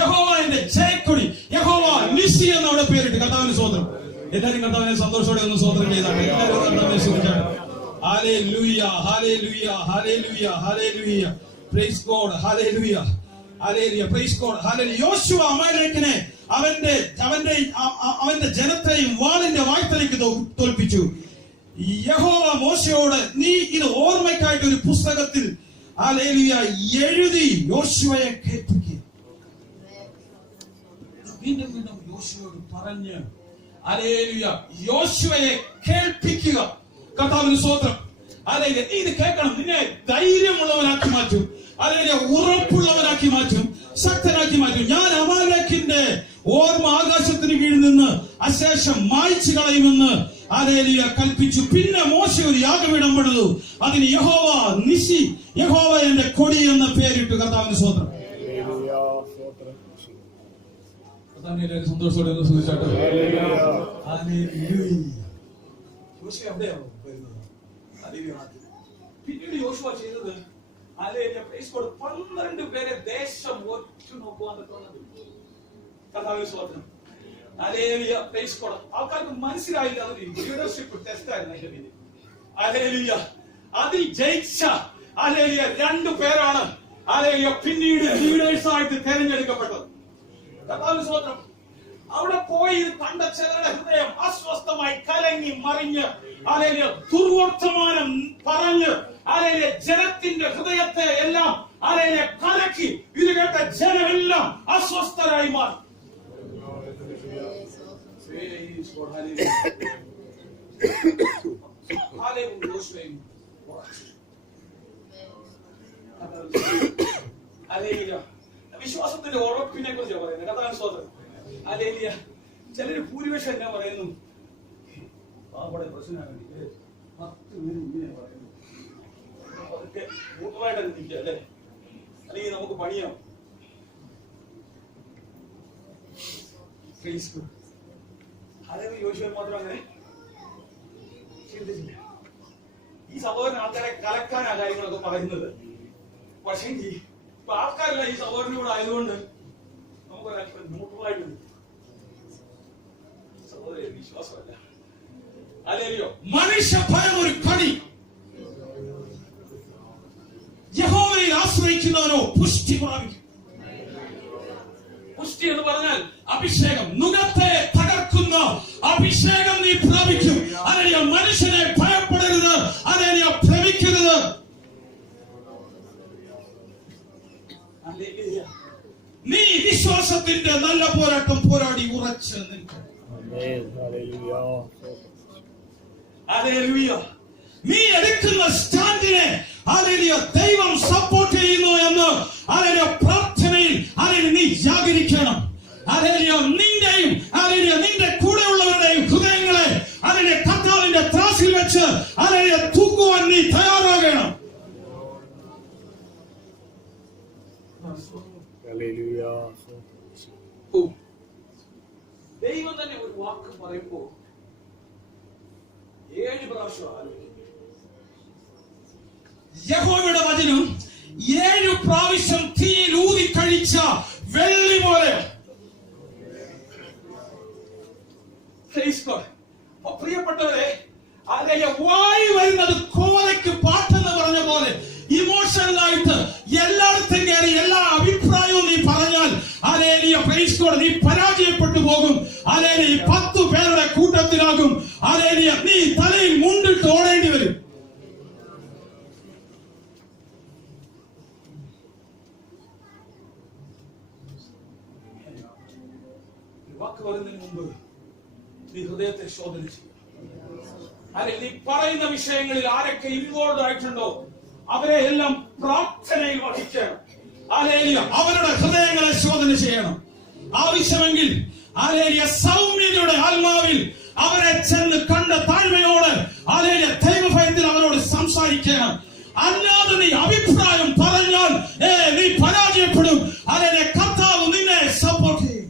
യഹോവയുടെ ജയക്കൊടി, യഹോവ നിസി എന്ന് അവിടെ പേരിട്ട്. കർത്താവിന് സ്തോത്രം. എല്ലാവരും കർത്താവിനെ സന്തോഷത്തോടെ ഒന്ന് സ്തോത്രം ചെയ്താട്ടെ. എല്ലാവരും കർത്താവിനെ സ്തുതിച്ചാട്ടെ. ഹല്ലേലൂയ ഹല്ലേലൂയ ഹല്ലേലൂയ ഹല്ലേലൂയ. Praise God. ഹല്ലേലൂയ ഹല്ലേലൂയ. Praise God. ഹല്ലേലൂയ. യോശുവ അമലേക്കിനെ അവന്റെ ജനത്തെയും വാളിന്റെ വായ്ത്തലയ്ക്ക് തോൽപ്പിച്ചു. യഹോവ മോശയോട് നീ ഇത് ഓർമ്മയ്ക്കായിട്ട് ഒരു പുസ്തകത്തിൽ ഹല്ലേലൂയ എഴുതി യോശുവയെ കേൾപ്പിക്കുക. വീണ്ടും വീണ്ടും യോശുവയോട് പറഞ്ഞ് ഹല്ലേലൂയ യോശുവയെ കേൾപ്പിക്കുക. കർത്താവിന് സ്തോത്രം. ഹല്ലേലൂയ. നീ ഇത് കേൾക്കണം. നിന്നെ ധൈര്യമുള്ളവനാക്കി മാറ്റും, ഹല്ലേലൂയ ഉറപ്പുള്ളവനാക്കി മാറ്റും, ശക്തനാക്കി മാറ്റും. ഞാൻ അമലേക്കിന്റെ ഓർമ്മ ആകാശത്തിന് കീഴിൽ നിന്ന് അശേഷം മായ്ച്ചു കളയുമെന്ന് ഹല്ലേലൂയ കൽപ്പിച്ചു. പിന്നെ മോശ ഒരു യാഗപീഠം പണിതു. അതിന് യഹോവ നിസി, യഹോവ എന്റെ കൊടി എന്ന പേരിട്ടു. കർത്താവിന് സ്തോത്രം. സന്തോഷത്തോടെ സൂചിച്ചാട്ടെ. പിന്നീട് യോശുവ ചെയ്തത് 12 പേരെ ദേശം ഒറ്റ നോക്കുവാൻ ആൾക്കാർക്ക് മനസ്സിലായില്ല. അതൊരു ലീഡർഷിപ്പ് ടെസ്റ്റ് ആയിരുന്നു. അതിൽ ജയിച്ച 2 പേരാണ് പിന്നീട് ലീഡേഴ്സ് ആയിട്ട് തെരഞ്ഞെടുക്കപ്പെട്ടത്. കർത്താവിന് സ്തോത്രം. അവിടെ പോയി കണ്ട ചിലരുടെ ഹൃദയം അസ്വസ്ഥമായി കലങ്ങി മറിഞ്ഞ് ദുർവർത്തമാനം പറഞ്ഞ് ജനത്തിന്റെ ഹൃദയത്തെ എല്ലാം കലക്കി. ഇത് കേട്ട ജനമെല്ലാം അസ്വസ്ഥരായി മാറി. വിശ്വാസത്തിന്റെ ഉറപ്പിനെ കുറിച്ച് പറയുന്നത്. കർത്താവിന് സ്തോത്രം. ഹല്ലേലൂയ. ചിലര് ഭൂരിപക്ഷം എന്നാ പറയുന്നു, അവിടെ പ്രശ്നമാണ് 10 പേര് ഇങ്ങനെ പറയുന്നു. അതൊക്കെ പൂർണ്ണമായിട്ട് നിൽക്കുക അല്ലേ, അല്ലെങ്കിൽ നമുക്ക് പണിയാം. ഹല്ലേലൂയ. യോശുവ മാത്രം അങ്ങനെ ചിന്തിച്ചില്ല. ഈ സഹോദരൻ ആൾക്കാരെ കലക്കാനാ കാര്യങ്ങളൊക്കെ പറയുന്നത്. പക്ഷേ ഇപ്പൊ ആൾക്കാരല്ല ഈ സഹോദരനോട് ആയതുകൊണ്ട് നമുക്കൊരല്പം ന്യൂട്രലായിട്ട് സഹോദര വിശ്വാസമല്ല. ഹല്ലേലൂയ. മനുഷ്യഭയം ഒരു കണി. യഹോവയിൽ ആശ്രയിക്കുന്നവനോ പുഷ്ടി പ്രാപിക്കും. പുഷ്ടി എന്ന് പറഞ്ഞാൽ അഭിഷേകം, നുകത്തെ തകർക്കുന്ന അഭിഷേകം നീ പ്രാപിക്കും. ഹല്ലേലൂയ. മനുഷ്യനെ ഭയപ്പെടരുത്, ഹല്ലേലൂയ ഭ്രമിക്കരുത്. നീ വിശ്വാസത്തിന്റെ നല്ല പോരാട്ടം പോരാടി ഉറച്ച് നിൽക്കണം. നീ എടുക്കുന്ന സ്റ്റാൻഡിനെ ദൈവം സപ്പോർട്ട് ചെയ്യുന്നു എന്ന് പ്രാർത്ഥനയിൽ നീ ജാഗരിക്കണം. നിന്റെയും നിന്റെ കൂടെയുള്ളവരുടെയും ഹൃദയങ്ങളെ കർത്താവിന്റെ ത്രാസിൽ വെച്ച് തൂക്കുവാൻ നീ തയ്യാറാകണം. ദൈവം തന്നെ ഒരു വാക്ക് പറയുമ്പോ 7 പ്രാവശ്യം ആലോചിക്കും. യഹോവയുടെ വചനം 7 പ്രാവശ്യം തീയിൽ ഊതി കഴിച്ച വെള്ളി പോലെ. പ്രിയപ്പെട്ടവരെ, വായി വരുന്നത് കോലയ്ക്ക് പാട്ടെന്ന് പറഞ്ഞ പോലെ ഇമോഷണലായിട്ട് എല്ലായിടത്തും കയറി എല്ലാ അഭിപ്രായവും നീ പറഞ്ഞാൽ നീ പരാജയപ്പെട്ടു പോകും. 10 പേരുടെ കൂട്ടത്തിലാകും. നീ തലയിൽ മുണ്ടിട്ട് ഓടേണ്ടി വരും. വാക്ക് പറയുന്നതിന് മുമ്പ് നീ ഹൃദയത്തെ ശോധന ചെയ്യും. നീ പറയുന്ന വിഷയങ്ങളിൽ ആരൊക്കെ ഇൻവോൾവ് ആയിട്ടുണ്ടോ അവരെ എല്ലാം പ്രാർത്ഥനയിൽ വഹിക്കണം. അവരുടെ ഹൃദയങ്ങളെ ശോധന ചെയ്യണം. ആവശ്യമെങ്കിൽ സൗമ്യതയുടെ ആത്മാവിൽ അവരെ ചെന്ന് കണ്ട താഴ്മയോട് ദൈവഭയത്തിൽ അവരോട് സംസാരിക്കണം. അല്ലാതെ നീ അഭിപ്രായം പറഞ്ഞാൽ നീ പരാജയപ്പെടും. കർത്താവ് നിന്നെ സപ്പോർട്ട് ചെയ്യും.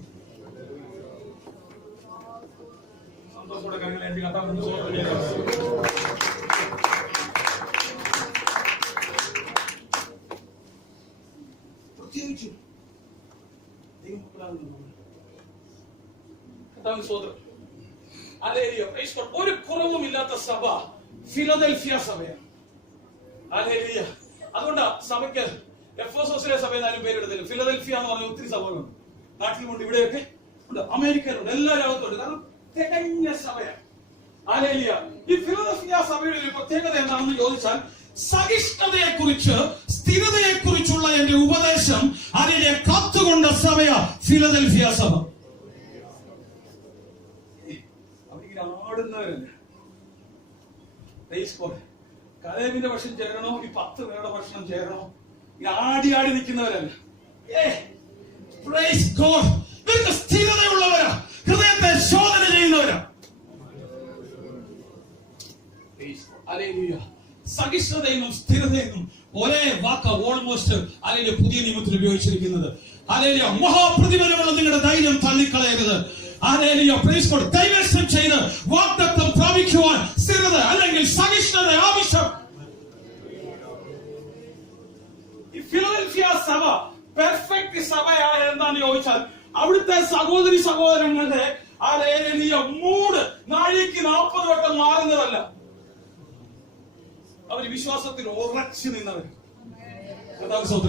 പ്രത്യേകിച്ചും ഒരു കുറവുമില്ലാത്ത സഭ ഫിലദൽഫിയ സഭയാണ്. അതുകൊണ്ട് സഭയ്ക്ക് എഫെസോസിലെ സഭ എന്നാലും പേരെടുത്തില്ല. ഫിലദൽഫിയ എന്ന് പറഞ്ഞ ഒത്തിരി സഭകളുണ്ട്. നാട്ടിലുമുണ്ട്, ഇവിടെയൊക്കെ ഉണ്ട്, അമേരിക്കയിലുണ്ട്, എല്ലാ രാജ്യത്തുണ്ട്. കാരണം തികഞ്ഞ സഭയാണ്. ഈ ഫിലദൽഫിയ സഭയുടെ ഒരു പ്രത്യേകത എന്താണെന്ന് ചോദിച്ചാൽ സഹിഷ്ണുതയെ കുറിച്ച് സ്ഥിരതയെ കുറിച്ചുള്ള എന്റെ ഉപദേശം അതിനെ കാത്തുകൊണ്ട സഭയാ ഫിലദൽഫിയ സഭ. അവരിങ്ങനെ ആടുന്നവരല്ല. കലേബിന്റെ ഭക്ഷണം ചേരണോ, ഈ 10 പേരുടെ ഭക്ഷണം ചേരണോ, ആടി ആടി നിൽക്കുന്നവരല്ല. സ്ഥിരതയുള്ളവരാ, ഹൃദയത്തെ ശോധന ചെയ്യുന്നവരാ. സഹിഷ്ണുതയെന്നും സ്ഥിരതയെന്നും ഒരേ വാക്ക് ഓൾമോസ്റ്റ് പുതിയ നിയമത്തിൽ ഉപയോഗിച്ചിരിക്കുന്നത്. മഹാപ്രതിഫലമുള്ള നിങ്ങളുടെ ധൈര്യം തള്ളിക്കളയരുത്. ദൈവം ചെയ്ത് വാഗ്ദത്തം പ്രാപിക്കുവാൻ സ്ഥിരത അല്ലെങ്കിൽ സഹിഷ്ണുത ആവശ്യം. ഈ ഫിലദൽഫിയ സഭ പെർഫെക്റ്റ് സഭയായ എന്താന്ന് ചോദിച്ചാൽ അവിടുത്തെ സഹോദരി സഹോദരങ്ങളുടെ മൂഡ് നാഴിക്ക് 40 വട്ടം മാറുന്നതല്ല. അവർ വിശ്വാസത്തിൽ ഉറച്ചു നിന്നവർ. ഈ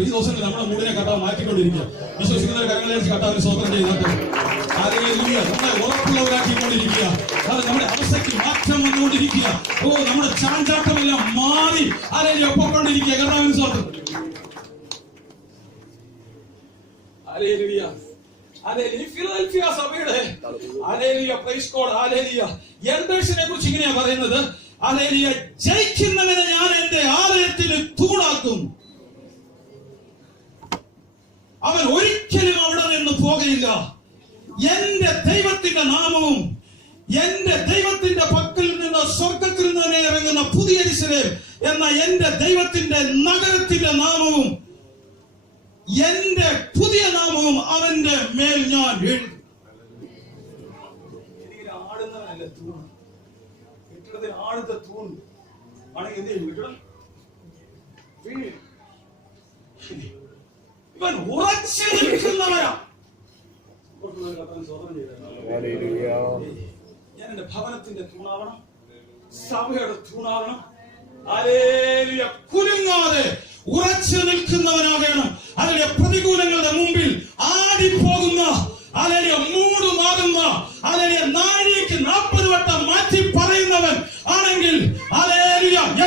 ദിവസങ്ങളിൽ നമ്മുടെ മൂടിനെ കർത്താവ് മാറ്റിക്കൊണ്ടിരിക്കുക. വിശ്വസിക്കുന്നവർ കരങ്ങളെ കർത്താവിന് സ്വതന്ത്രം ചെയ്യുന്നുണ്ട്. നമ്മളെ ഉറപ്പുള്ളവരാക്കിക്കൊണ്ടിരിക്കുക. അത് നമ്മുടെ അവസ്ഥയ്ക്ക് മാറ്റം വന്നുകൊണ്ടിരിക്കുക. നമ്മുടെ ചാഞ്ചാട്ടമെല്ലാം മാറി ഒപ്പക്കൊണ്ടിരിക്കുക. കർത്താവിന് സ്വതന്ത്രം. ഫിലദൽഫിയ സഭയുടെ എൽഡേഴ്സിനെ കുറിച്ച് ഇങ്ങനെയാ പറയുന്നത്. ജയിക്കുന്നതിനെ ഞാൻ എന്റെ ആലയത്തിൽ തൂണാക്കും. അവൻ ഒരിക്കലും അവിടെ നിന്ന് പോകയില്ല. എന്റെ ദൈവത്തിന്റെ നാമവും എന്റെ ദൈവത്തിന്റെ പക്കൽ നിന്ന് സ്വർഗത്തിൽ നിന്ന് ഇറങ്ങുന്ന പുതിയ യെരൂശലേം എന്ന എന്റെ ദൈവത്തിന്റെ നഗരത്തിന്റെ നാമവും എന്റെ പുതിയ നാമവും അവന്റെ മേൽ ഞാൻ എഴുതും. ആടുന്നവനല്ല തൂണ്. കെട്ടിടത്തിന് ആടുന്ന തൂൺ ആണെങ്കിൽ എന്ത് ചെയ്യും? കെട്ടിടം ഇവൻ ഉറച്ചു നിൽക്കുന്നവരാ. ഞാൻ എന്റെ ഭവനത്തിന്റെ തൂണാവണം, സഭയുടെ തൂണാവണം. കുലുങ്ങാതെ ഉറച്ചു നിൽക്കുന്നവനാകണം. അതിലെ പ്രതികൂലങ്ങളുടെ മുമ്പിൽ ആടിപ്പോകുന്ന മൂടുമാകുന്ന നാഴിക്ക് 40 വട്ടം മാറ്റി പറയുന്നവൻ ആണെങ്കിൽ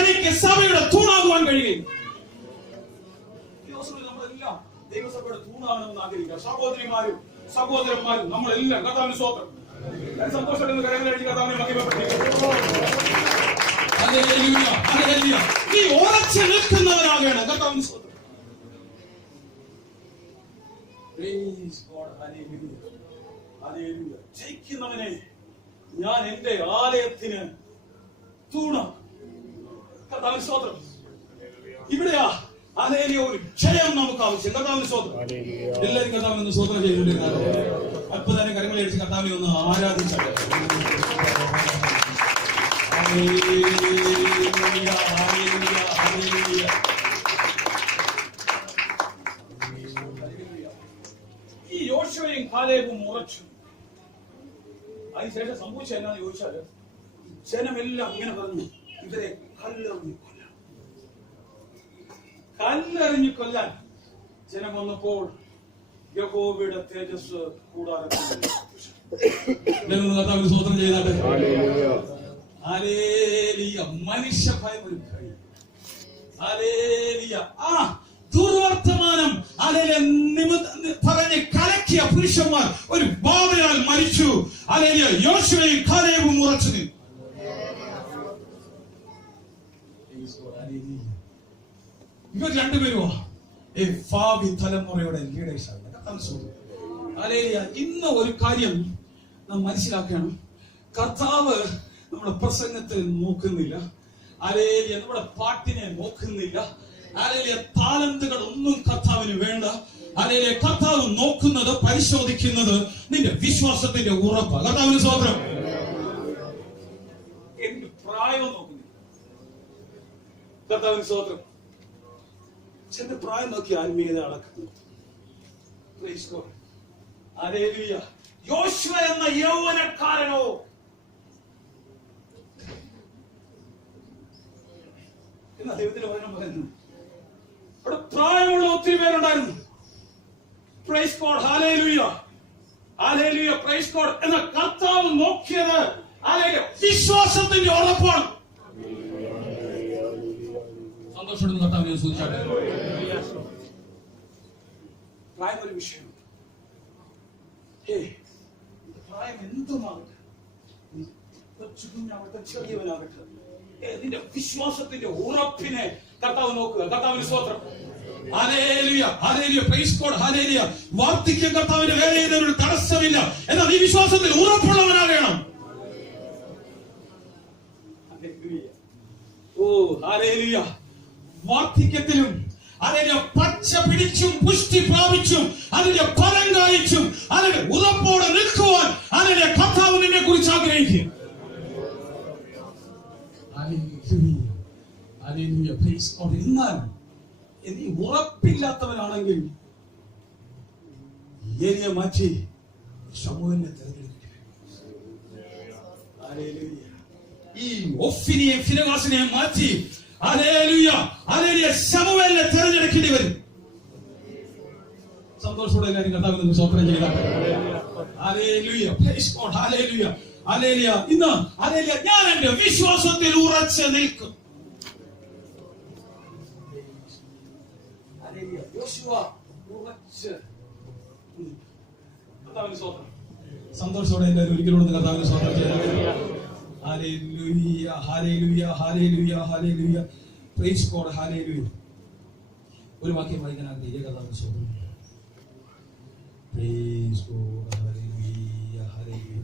എനിക്ക് സഭയുടെ തൂണാകുവാൻ കഴിയും. നമ്മളെല്ലാം ദൈവസഭയുടെ തൂണാണെന്ന് ആഗ്രഹിക്കുക. സഹോദരിമാരും സഹോദരന്മാരും നമ്മളെല്ലാം കർത്താവിന് സ്തോത്രം. സന്തോഷപ്പെടുന്ന കരങ്ങളടിച്ച് കർത്താവിനെ മഹിമപ്പെടുത്തുക. നീ ഉറച്ചു നിൽക്കുന്നവരാകണം. കർത്താവിന് സ്തോത്രം. ജയിക്കുന്നവനെ ഞാൻ എന്റെ ആലയത്തിന് തൂണാം. കർത്താവിന് സ്തോത്രം. ഇവിടെയാ ഹല്ലേലൂയ ഒരു ജയം നമുക്ക് ആവശ്യം. കർത്താവിന് സ്തോത്രം. എല്ലാവരും കർത്താവിന് സ്തോത്രം ചെയ്തുകൊണ്ടിരുന്നത് അല്പനേരം കരങ്ങളെ അടിച്ച് കർത്താവിനെ ഒന്ന് ആരാധിച്ചാൽ. ഈ യോശുവയും കാലേബും ഉറച്ചു. അതിനുശേഷം സംഭവിച്ച എന്നാന്ന് ചോദിച്ചാല് ജനമെല്ലാം ഇങ്ങനെ പറഞ്ഞു, ഇവരെ കല്ലെറിഞ്ഞു കൊല്ലാൻ ജനം വന്നപ്പോൾ യഹോവയുടെ തേജസ് കൂടാരത്തിൽ സ്തോത്രം ചെയ്താട്ടെ. മനുഷ്യ ഭയം ഒരു ഭയം. ദുർവർത്തമാനം പറഞ്ഞ് കലക്കിയ പുരുഷന്മാർ ഒരു ബാധയാൽ മരിച്ചു. യോശുവയും കാലേബും ഉറച്ചു നിന്നു. ഇവർ രണ്ടുപേരുമോ ഭാവി തലമുറയുടെ ലീഡേഴ്സാണ്. ഇന്ന് ഒരു കാര്യം നാം മനസ്സിലാക്കണം. കർത്താവ് നമ്മുടെ പ്രസംഗത്തിൽ നോക്കുന്നില്ല. നമ്മുടെ പാട്ടിനെ നോക്കുന്നില്ല. താലന്തുകൾ ഒന്നും കർത്താവിന് വേണ്ട. കർത്താവ് നോക്കുന്നത്, പരിശോധിക്കുന്നത് നിന്റെ വിശ്വാസത്തിന്റെ ഉറപ്പ്. കർത്താവിന് സ്തോത്രം. എനിക്ക് പ്രായം നോക്കുന്നില്ല. കർത്താവിന് സ്തോത്രം. ചെന്ന് പ്രായം നോക്കി ആത്മീയത അളക്കുന്നു. യോശുവ എന്ന യൗവനക്കാരനോ എന്നാ ദൈവത്തിന്റെ വചനം പറയുന്നു. അവിടെ പ്രായമുള്ള ഒത്തിരി പേരുണ്ടായിരുന്നു. പ്രൈസ് ഗോഡ്, ഹല്ലേലൂയ, ഹല്ലേലൂയ, പ്രൈസ് ഗോഡ്. എന്ന കർത്താവ് നോക്കിയത് വിശ്വാസത്തിന്റെ ഉറപ്പാണ്. സന്തോഷം കർത്താവിനെ സൂചിച്ചാട്ടെ. പ്രായം ഒരു വിഷയമാണ്. പ്രായം എന്തുമാകട്ടെ, കൊച്ചു കുഞ്ഞാകട്ടെ, ചെറിയവനാകട്ടെ, നിന്റെ വിശ്വാസത്തിന്റെ ഉറപ്പിനെ കർത്താവ് നോക്കുക. കർത്താവിന് സ്തോത്രം. ഹല്ലേലൂയ, ഹല്ലേലൂയ, പ്രൈസ് ഗോഡ്, ഹല്ലേലൂയ. വാർദ്ധക്യം കർത്താവിന്റെ വേലയിൽ ഒരു തടസ്സമില്ല. എന്നാൽ ഈ വിശ്വാസത്തിൽ ഉറപ്പുള്ളവനാകണം. ഓ ഹല്ലേലൂയ. വാർദ്ധക്യത്തിലും അതിന്റെ പച്ച പിടിച്ചും പുഷ്ടി പ്രാപിച്ചും അതിന്റെ ഫലം കായ്ച്ചും അതിന്റെ ഉറപ്പോടെ നിൽക്കുവാൻ അതിന്റെ കർത്താവ് നിന്നെ കുറിച്ച് ആഗ്രഹിക്കും. എന്നാൽ നീ ഉറപ്പില്ലാത്തവനാണെങ്കിൽ ഏരിയ മാറ്റി ശമൂവേലിനെ തിരഞ്ഞെടുക്കുക. ഈ ഒഫ്നിയെയും ഫിനെഹാസിനെയും മാറ്റി ശമൂവേലിനെ തിരഞ്ഞെടുക്കേണ്ടി വരും. സന്തോഷത്തോടെ എല്ലാവരും കർത്താവിനെ സ്തോത്രം ചെയ്താൽ. ഇന്ന് ഞാൻ എന്റെ വിശ്വാസത്തിൽ ഉറച്ചു നിൽക്കും. സന്തോഷത്തോടെ എല്ലാവരും ഒരിക്കലും കർത്താവിനെ സ്തോത്രം ചെയ്താൽ. ഹല്ലേലൂയ, ഹല്ലേലൂയ, ഹല്ലേലൂയ, ഹല്ലേലൂയ, പ്രൈസ് ഗോഡ്, ഹല്ലേലൂയ. ഒരു വാക്യം വായിക്കാൻ ആഗ്രഹിക്കുക. കർത്താവിനെ സ്തോത്രം. പ്രൈസ് ഗോഡ്, ഹല്ലേലൂയ, ഹല്ലേലൂയ.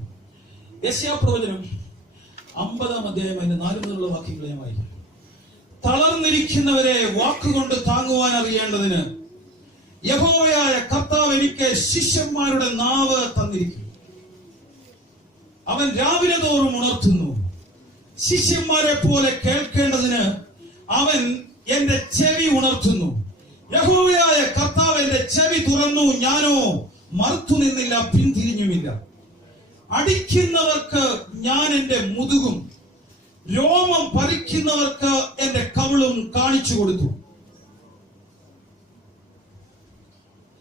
യെശയ്യാപ്രവചനം 50-ാം അധ്യായം അതിന്റെ 4 മുതലുള്ള വാക്യങ്ങൾ ഞാൻ വായിക്കും. തളർന്നിരിക്കുന്നവരെ വാക്കുകൊണ്ട് താങ്ങുവാൻ അറിയേണ്ടതിന് യഹോവയായ കർത്താവ് എനിക്ക് ശിഷ്യന്മാരുടെ നാവ് തന്നിരിക്കുന്നു. അവൻ രാവിലെ തോറും ഉണർത്തുന്നു. ശിഷ്യന്മാരെ പോലെ കേൾക്കേണ്ടതിന് അവൻ എന്റെ ചെവി ഉണർത്തുന്നു. യഹോവയായ കർത്താവ് എന്റെ ചെവി തുറന്നു. ഞാനോ മറുത്തു നിന്നില്ല, പിന്തിരിഞ്ഞുമില്ല. അടിക്കുന്നവർക്ക് ഞാൻ എന്റെ മുതുകും രോമം പറിക്കുന്നവർക്ക് എന്റെ കവിളും കാണിച്ചു കൊടുത്തു.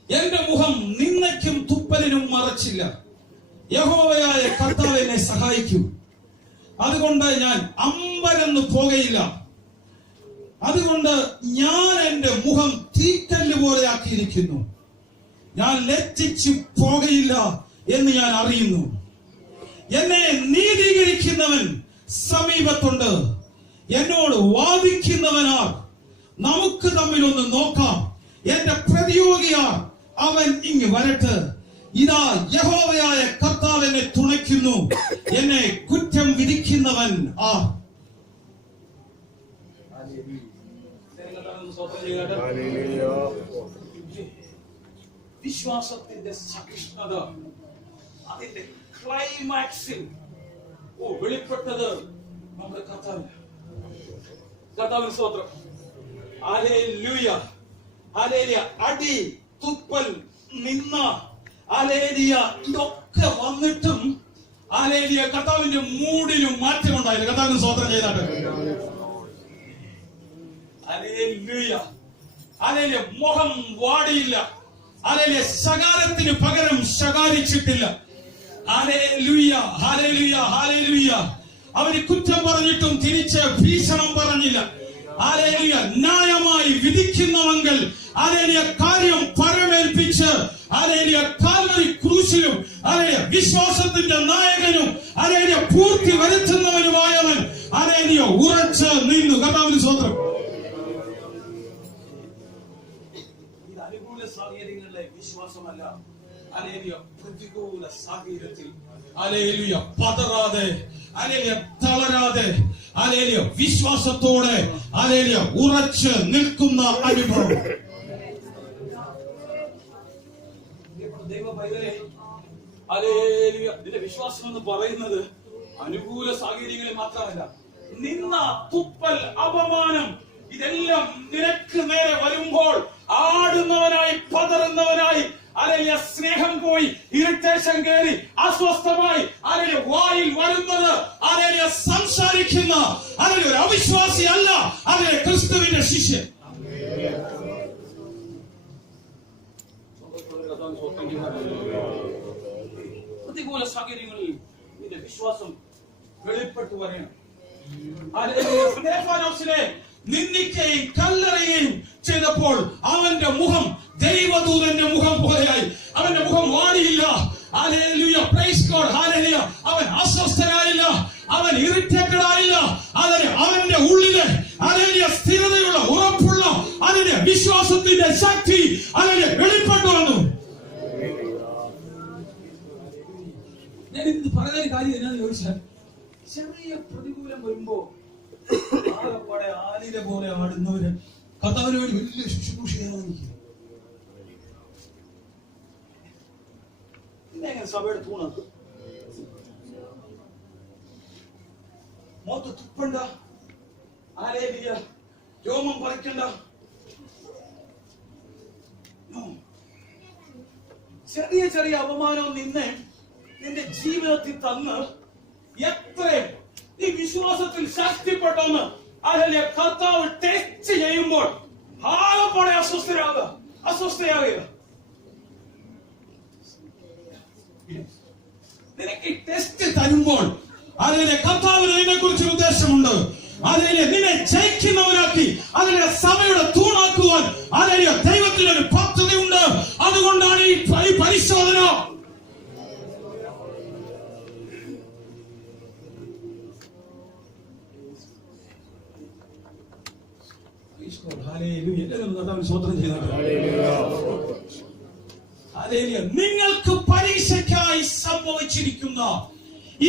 എന്റെ മുഖം നിന്ദയ്ക്കും തുപ്പലിനും മറച്ചില്ല. യഹോവയായ കർത്താവ് എന്നെ സഹായിക്കും. അതുകൊണ്ട് ഞാൻ അമ്പരന്ന് പോകയില്ല. അതുകൊണ്ട് ഞാൻ എന്റെ മുഖം തീക്കല്ല് പോലെ ആക്കിയിരിക്കുന്നു. ഞാൻ ലജ്ജിച്ചു പോകയില്ല എന്ന് ഞാൻ അറിയുന്നു. എന്നെ നീതീകരിക്കുന്നവൻ സമീപത്തുണ്ട്. എന്നോട് വാദിക്കുന്നവനാർ? നമുക്ക് തമ്മിലൊന്ന് നോക്കാം. എന്റെ പ്രതിയോഗിയാർ? അവൻ ഇങ്ങ് വരട്ടെ. ഇതാ യഹോവയായ കർത്താവ് എന്നെ തുണയ്ക്കുന്നു. എന്നെ കുറ്റം വിധിക്കുന്നവൻ ആർ? വിശ്വാസത്തിന്റെ സഹിഷ്ണുത അതിന്റെ ക്ലൈമാക്സിൽ വെളിപ്പെട്ടത് നമ്മുടെ കർത്താവിന് സ്തോത്രം. Hallelujah, hallelujah. അടി, തുപ്പൽ, നിന്ന, ഹല്ലേലൂയ, ഇതൊക്കെ വന്നിട്ടും ഹല്ലേലൂയ കർത്താവിന്റെ മൂഡിനും മാറ്റം ഉണ്ടായില്ല. കർത്താവിന് സ്തോത്രം ചെയ്താട്ടെ. ഹല്ലേലൂയ, ഹല്ലേലൂയ. മുഖം വാടിയില്ല. ഹല്ലേലൂയ. ശകാരത്തിന് പകരം ശകാരിച്ചിട്ടില്ല. ഹല്ലേലൂയ, ഹല്ലേലൂയ, ഹല്ലേലൂയ. അവന് കുറ്റം പറഞ്ഞിട്ടും തിരിച്ച് ഭീഷണം പറഞ്ഞില്ല. ഹല്ലേലൂയ. ന്യായമായി വിധിക്കുന്നവെങ്കിൽ ഹല്ലേലൂയ കാര്യം പരമേൽപ്പിച്ച് ഹല്ലേലൂയ കാൽവരി ക്രൂശിലും ഹല്ലേലൂയ വിശ്വാസത്തിന്റെ നായകനും ഹല്ലേലൂയ പൂർത്തി വരുത്തുന്നവനുമായവൻ ഹല്ലേലൂയ ഉറച്ച് നിന്നു. കർത്താവിന് സ്തോത്രം. ഇത് അനുകൂല സാഹചര്യങ്ങളിലെ വിശ്വാസമല്ല. ഹല്ലേലൂയ പ്രതികൂല സാഹചര്യത്തിൽ ഹല്ലേലൂയ പതറാതെ, ഹല്ലേലൂയ തളരാതെ, ഹല്ലേലൂയ വിശ്വാസത്തോടെ ഹല്ലേലൂയ ഉറച്ച് നിൽക്കുന്ന അനുഭവം. ദൈവ പൈതലേ, ഹല്ലേലൂയ. ഇതിന്റെ വിശ്വാസം എന്ന് പറയുന്നത് അനുകൂല സാഹചര്യങ്ങളിൽ മാത്രമല്ല. നിന്ന, തുപ്പൽ, അപമാനം ഇതെല്ലാം നിനക്ക് നേരെ വരുമ്പോൾ ആടുന്നവനായി, പതറുന്നവനായി, അലയ സ്നേഹം പോയി, ഇറിറ്റേഷൻ കയറി, അസ്വസ്ഥമായി അലയ വായിൽ വരുന്നത് അലയ സംസാരിക്കുന്ന അലയ ഒരു അവിശ്വാസി അല്ല, അലയ ക്രിസ്തുവിന്റെ ശിഷ്യൻ. പ്രതികൂല സാഹചര്യങ്ങളിൽ നിന്റെ വിശ്വാസം വെളിപ്പെട്ടു വരണം. സ്തെഫാനോസിനെ നിന്ദിക്കുകയും കല്ലെറിയുകയും ചെയ്തപ്പോൾ അവന്റെ മുഖം ദൈവദൂതന്റെ മുഖം പോലെയായി. അവന്റെ മുഖം വാടിയില്ല. ഹല്ലേലൂയ, പ്രൈസ് ഗോഡ്, ഹല്ലേലൂയ. അവൻ അസ്വസ്ഥനായില്ല, അവൻ ഇറിറ്റേറ്റഡ് ആയില്ല. അവന്റെ ഉള്ളിലെ ഹല്ലേലൂയ സ്ഥിരതയുള്ള, ഉറപ്പുള്ള അതിന്റെ വിശ്വാസത്തിന്റെ ശക്തി അതിനെ വെളിപ്പെട്ടു വന്നു. ഞാൻ ഇത് പറയുന്ന കാര്യം എന്നാന്ന് ചോദിച്ചാൽ, ചെറിയ പ്രതികൂലം വരുമ്പോ ആകപ്പാടെ ആലില പോലെ ആടുന്നവര് കർത്താവിന് വേണ്ടി വലിയ ശുശ്രൂഷയാണ്. ഇന്നെങ്ങനെ സഭയുടെ തൂണാക്കും? മൊത്തം തുപ്പണ്ട, ഹല്ലേലൂയ, രോമം പറിക്കണ്ട. ചെറിയ ചെറിയ അപമാനവും നിന്നെ നിന്റെ ജീവിതത്തിൽ തന്ന് എത്രയും ഈ വിശ്വാസത്തിൽ ശക്തിപ്പെട്ടെന്ന് ഹല്ലേലൂയ കർത്താവ് ടെസ്റ്റ് ചെയ്യുമ്പോൾ ആകപ്പാടെ അസ്വസ്ഥയാകുക. നിനക്ക് ടെസ്റ്റ് തരുമ്പോൾ അതിലെ കർത്താവിന് നിന്നെ കുറിച്ച് ഉദ്ദേശമുണ്ട്. അതിലെ നിന്നെ ജയിക്കുന്നവരാക്കി അതിലെ സഭയുടെ തൂണാക്കുവാൻ അതിലെ ദൈവത്തിനൊരു പദ്ധതിയുണ്ട്. അതുകൊണ്ടാണ് ഈ പരിശോധന. നിങ്ങൾക്ക് പരീക്ഷയ്ക്കായി സംഭവിച്ചിരിക്കുന്ന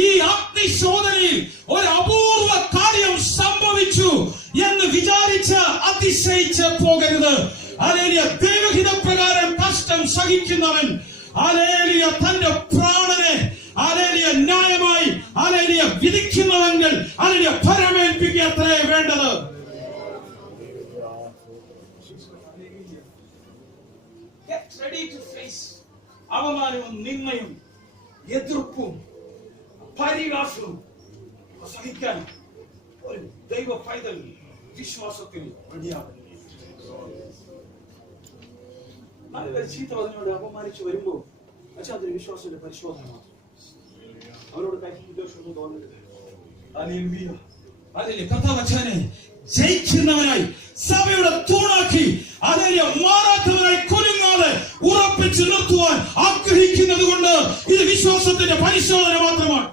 ഈ അഗ്നിശോധനയിൽ ഒരു അപൂർവ കാര്യം സംഭവിച്ചു എന്ന് വിചാരിച്ച് അതിശയിച്ച് പോകരുത്. ഹല്ലേലൂയ. ദൈവഹിതപ്രകാരം കഷ്ടം സഹിക്കുന്നവൻ ഹല്ലേലൂയ തന്റെ പ്രാണനെ ഹല്ലേലൂയ ന്യായമായി ഹല്ലേലൂയ വിധിക്കുന്നവെങ്കിൽ ഹല്ലേലൂയ പരമേൽപ്പിക്കുക അത്രേ വേണ്ടത്. Get ready to face അവമാനവും നിന്ദയും എതിർപ്പും പരിഹാസവും സഹിക്കാൻ ഒരു ദൈവ പൈതൽ വിശ്വാസത്തിൽ റെഡിയാകും. നല്ലൊരു ചീത്ത പറഞ്ഞോട് അപമാനിച്ചു വരുമ്പോ അച്ഛാ അതൊരു വിശ്വാസത്തിന്റെ പരിശോധന. അവരോട് കൈ തോന്നരുത്. ഹല്ലേലൂയ. അതിലെ കഥാവച്ചനെ ജയിക്കുന്നവനായി സഭയുടെ തൂണാക്കി അതിനെ മാറാത്തവനായി കുലുങ്ങാതെ ഉറപ്പിച്ചു നിർത്തുവാൻ ആഗ്രഹിക്കുന്നത് കൊണ്ട് ഇത് വിശ്വാസത്തിന്റെ പരിശോധന മാത്രമാണ്.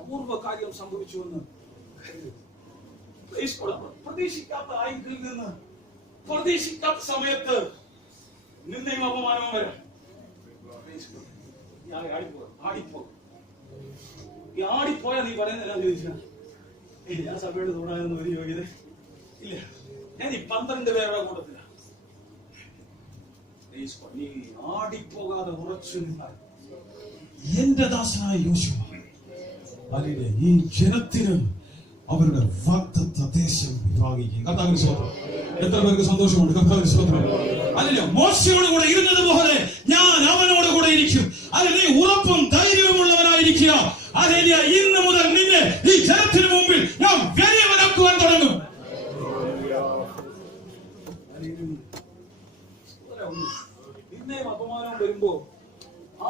അപൂർവ കാര്യം സംഭവിച്ചുവെന്ന് പ്രതീക്ഷിക്കാത്ത ആംഗിളിൽ നിന്ന് പ്രതീക്ഷിക്കാത്ത സമയത്ത് നിന്നെയും അപമാനവും വരാം. ആടിപ്പോയാ നീ പറയുന്നില്ല ചോദിച്ചാ ഞാൻ സഭയുടെ തൂണാകുന്ന ഒരു യോഗ്യത ഇല്ല. ഞാൻ ഈ 12 പേരുടെ കൂട്ടത്തില. നീ ആടിപ്പോകാതെ ഉറച്ചു നിന്നാൽ എന്റെ ദാസനായ യോശുവ ഈ ജനത്തിന് അവരുടെ വാഗ്ദത്ത ദേശം വിഭാഗിക്കും. കർത്താവിന് സ്തോത്രം. എത്ര പേർക്ക് സന്തോഷമുണ്ട്? കർത്താവിന് സ്തോത്രം. അല്ലല്ലോ, മോശയോട് കൂടെ ഇരുന്നത് പോലെ ഞാൻ അവനോട് കൂടെ ഇരിക്കും. അല്ലെ, നീ ഉറപ്പും ധൈര്യവുമുള്ളവനായിരിക്കുക. അല്ലെ, ഇന്ന് മുതൽ നിന്നെ ഈ ജനത്തിന് മുമ്പിൽ ഞാൻ വലിയവനാക്കുവാൻ തുടങ്ങും. നിന്നെയും അപമാനം വരുമ്പോ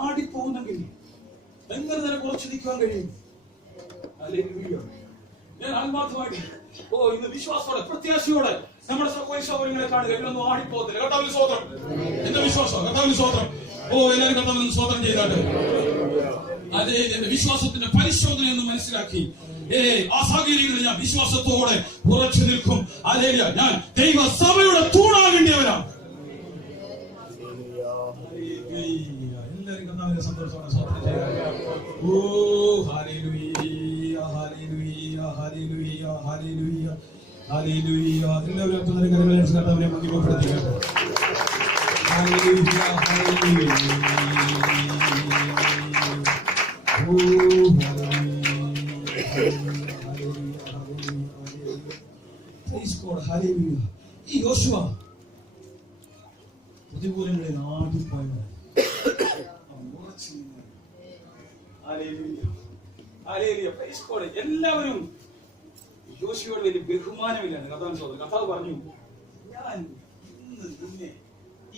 ആടിപ്പോകുന്നെങ്കിൽ എങ്ങനെ തന്നെ കുറച്ച് നിൽക്കാൻ കഴിയും? ഞാൻ ആത്മാർത്ഥമായിട്ട് ഇന്ന് വിശ്വാസത്തോടെ പ്രത്യാശയോടെ നമ്മുടെ സഹോദരങ്ങളെ കാണുക. ഇവരൊന്നും ആടിപ്പോകത്തില്ല. കർത്താവിന് സ്തോത്രം. എന്റെ വിശ്വാസം കർത്താവിന് സ്തോത്രം. എല്ലാവരും കർത്താവിന് സ്തോത്രം ചെയ്താട്ട് അതേ എന്റെ വിശ്വാസത്തിന്റെ പരിശോധന എന്ന് മനസ്സിലാക്കി ആ സാഹചര്യങ്ങളിൽ ഞാൻ വിശ്വാസത്തോടെ ഉറച്ചു നിൽക്കും. അല്ലേ, ഞാൻ ദൈവ സഭയുടെ തൂണാകേണ്ടിയവരാണ്. എല്ലാവരും കർത്താവിന്റെ സന്തോഷത്തോടെ സ്തോത്രം ചെയ്യുക. എല്ലാവരും കർത്താവിനെ മഹിമപ്പെടുത്തുക. ഈ യോശുവ പ്രതികൂലങ്ങളെ നാട്ടിപ്പോയവൻ എല്ലാവരും യോശുവയോട് വലിയ ബഹുമാനമില്ലാണ്. കർത്താവ് പറഞ്ഞു, ഞാൻ ഇന്ന് നിന്നെ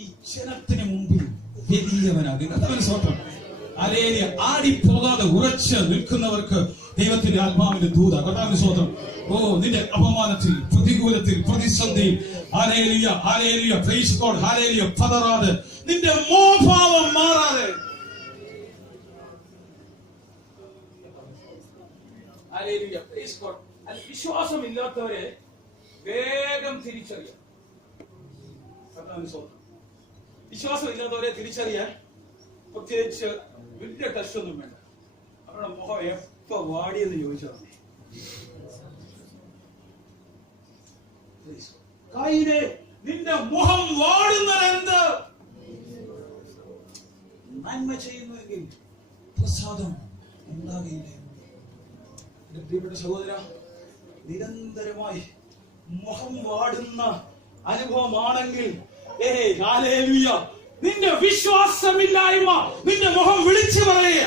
ഈ ജനത്തിന് മുമ്പിൽ വലിയവനാകും. കർത്താവിന് സ്തോത്രം. അലേലിയ ആടിപ്പോകാതെ ഉറച്ച് നിൽക്കുന്നവർക്ക് ദൈവത്തിന്റെ ആത്മാവിന്റെ ദൂത. കർത്താവിന് സ്തോത്രം. നിന്റെ അപമാനത്തിൽ, പ്രതികൂലത്തിൽ, പ്രതിസന്ധിയിൽ ഹല്ലേലൂയ ഹല്ലേലൂയ പ്രൈസ് ഗോഡ് ഹല്ലേലൂയ പതറാതെ, നിന്റെ മോഹഭാവം മാറാതെ ഹല്ലേലൂയ പ്രൈസ് ഗോഡ്. വിശ്വാസമില്ലാത്തവരെ വേഗം തിരിച്ചറിയാം. കർത്താവിന് സ്തോത്രം. വിശ്വാസമില്ലാത്തവരെ തിരിച്ചറിയാൻ പ്രത്യേകിച്ച് വലിയ ടെസ്റ്റ് ഒന്നും വേണ്ട. അവരുടെ മുഖം എപ്പോ വാടിയെന്ന് ചോദിച്ചാൽ മതി. കായിനെ, നിന്റെ മുഖം വാടുന്നതെന്ത്? നന്മ ചെയ്യുന്നുവെങ്കിൽ പ്രസാദം ഉണ്ടാകില്ലേ? എന്റെ പ്രിയപ്പെട്ട സഹോദര, നിരന്തരമായി മുഖം വാടുന്ന അനുഭവമാണെങ്കിൽ ഹല്ലേലൂയ, നിന്റെ വിശ്വാസമില്ലായ്മ നിന്റെ മുഖം വിളിച്ചു പറയുക.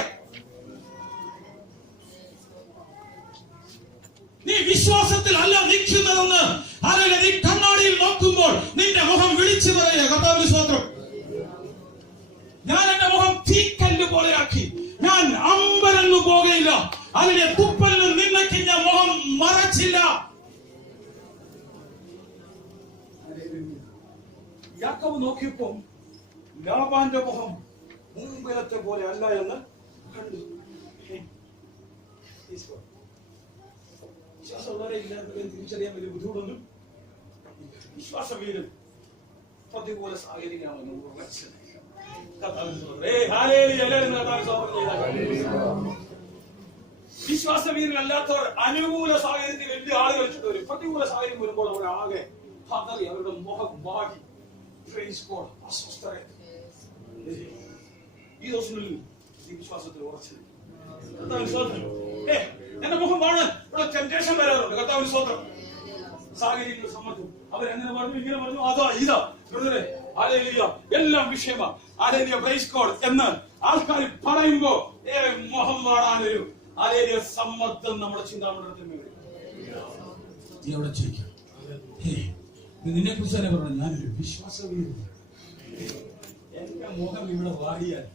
നീ വിശ്വാസത്തിൽ അല്ല നിൽക്കുന്നതെന്ന് അല്ലെങ്കിൽ നീ കണ്ണാടിയിൽ നോക്കുമ്പോൾ നിന്റെ മുഖം വിളിച്ചു പറയുക. കർത്താവിന് സ്തോത്രം. ഞാൻ എന്റെ മുഖം തീക്കല്ല് പോലെയാക്കി, ഞാൻ അമ്പരന്നു പോകുകയില്ല. അതിന്റെ തുപ്പലിനും നിന്നയ്ക്ക് ഞാൻ മുഖം മറച്ചില്ല. യാക്കോബ് നോക്കിയപ്പോ ലാബാന്റെ മുഖം മുമ്പിലത്തെ പോലെ അല്ല എന്ന് കണ്ടു. വിശ്വാസമുള്ളവരെ ഇല്ലാത്തവരെ തിരിച്ചറിയാൻ വലിയ ബുദ്ധിമുട്ടൊന്നും. വിശ്വാസവീരൻ പ്രതികൂല സാഹചര്യമാണെന്ന് ഉറച്ചു. വിശ്വാസവീരനല്ലാത്തവർ അനുകൂല സാഹചര്യത്തിൽ വലിയ ആളുകൾ വെച്ചിട്ട് വരും. പ്രതികൂല സാഹചര്യം വരുമ്പോൾ അവർ ആകെ ഹതറി, അവരുടെ മുഖം വാടി അസ്വസ്ഥരെ. ഈ ദിവസങ്ങളിൽ ഈ വിശ്വാസത്തിൽ ഉറച്ചു. എന്റെ മുഖം കാണാൻ ഇവിടെ ടെംപ്റ്റേഷൻ വരാറുണ്ട്. കർത്താവിന് സ്തോത്രം. സാഹചര്യങ്ങൾ സമ്മതം അവരെങ്ങനെ പറഞ്ഞു, ഇങ്ങനെ പറഞ്ഞു, അതാ ഇതാ ഹല്ലേലൂയ എല്ലാം വിഷയമാ ഹല്ലേലൂയ പ്രൈസ് ഗോഡ് എന്ന് ആൾക്കാർ പറയുമ്പോ മുഖം വാടാനൊരു ഹല്ലേലൂയ സമ്മതം നമ്മുടെ ചിന്താമണ്ഡലത്തിൽ വരും. നീ അവിടെ ചോദിക്കാം, നിന്നെ കുറിച്ച് തന്നെ പറഞ്ഞു, ഞാനൊരു വിശ്വാസവീരൻ. എന്റെ മുഖം ഇവിടെ വാടിയാൽ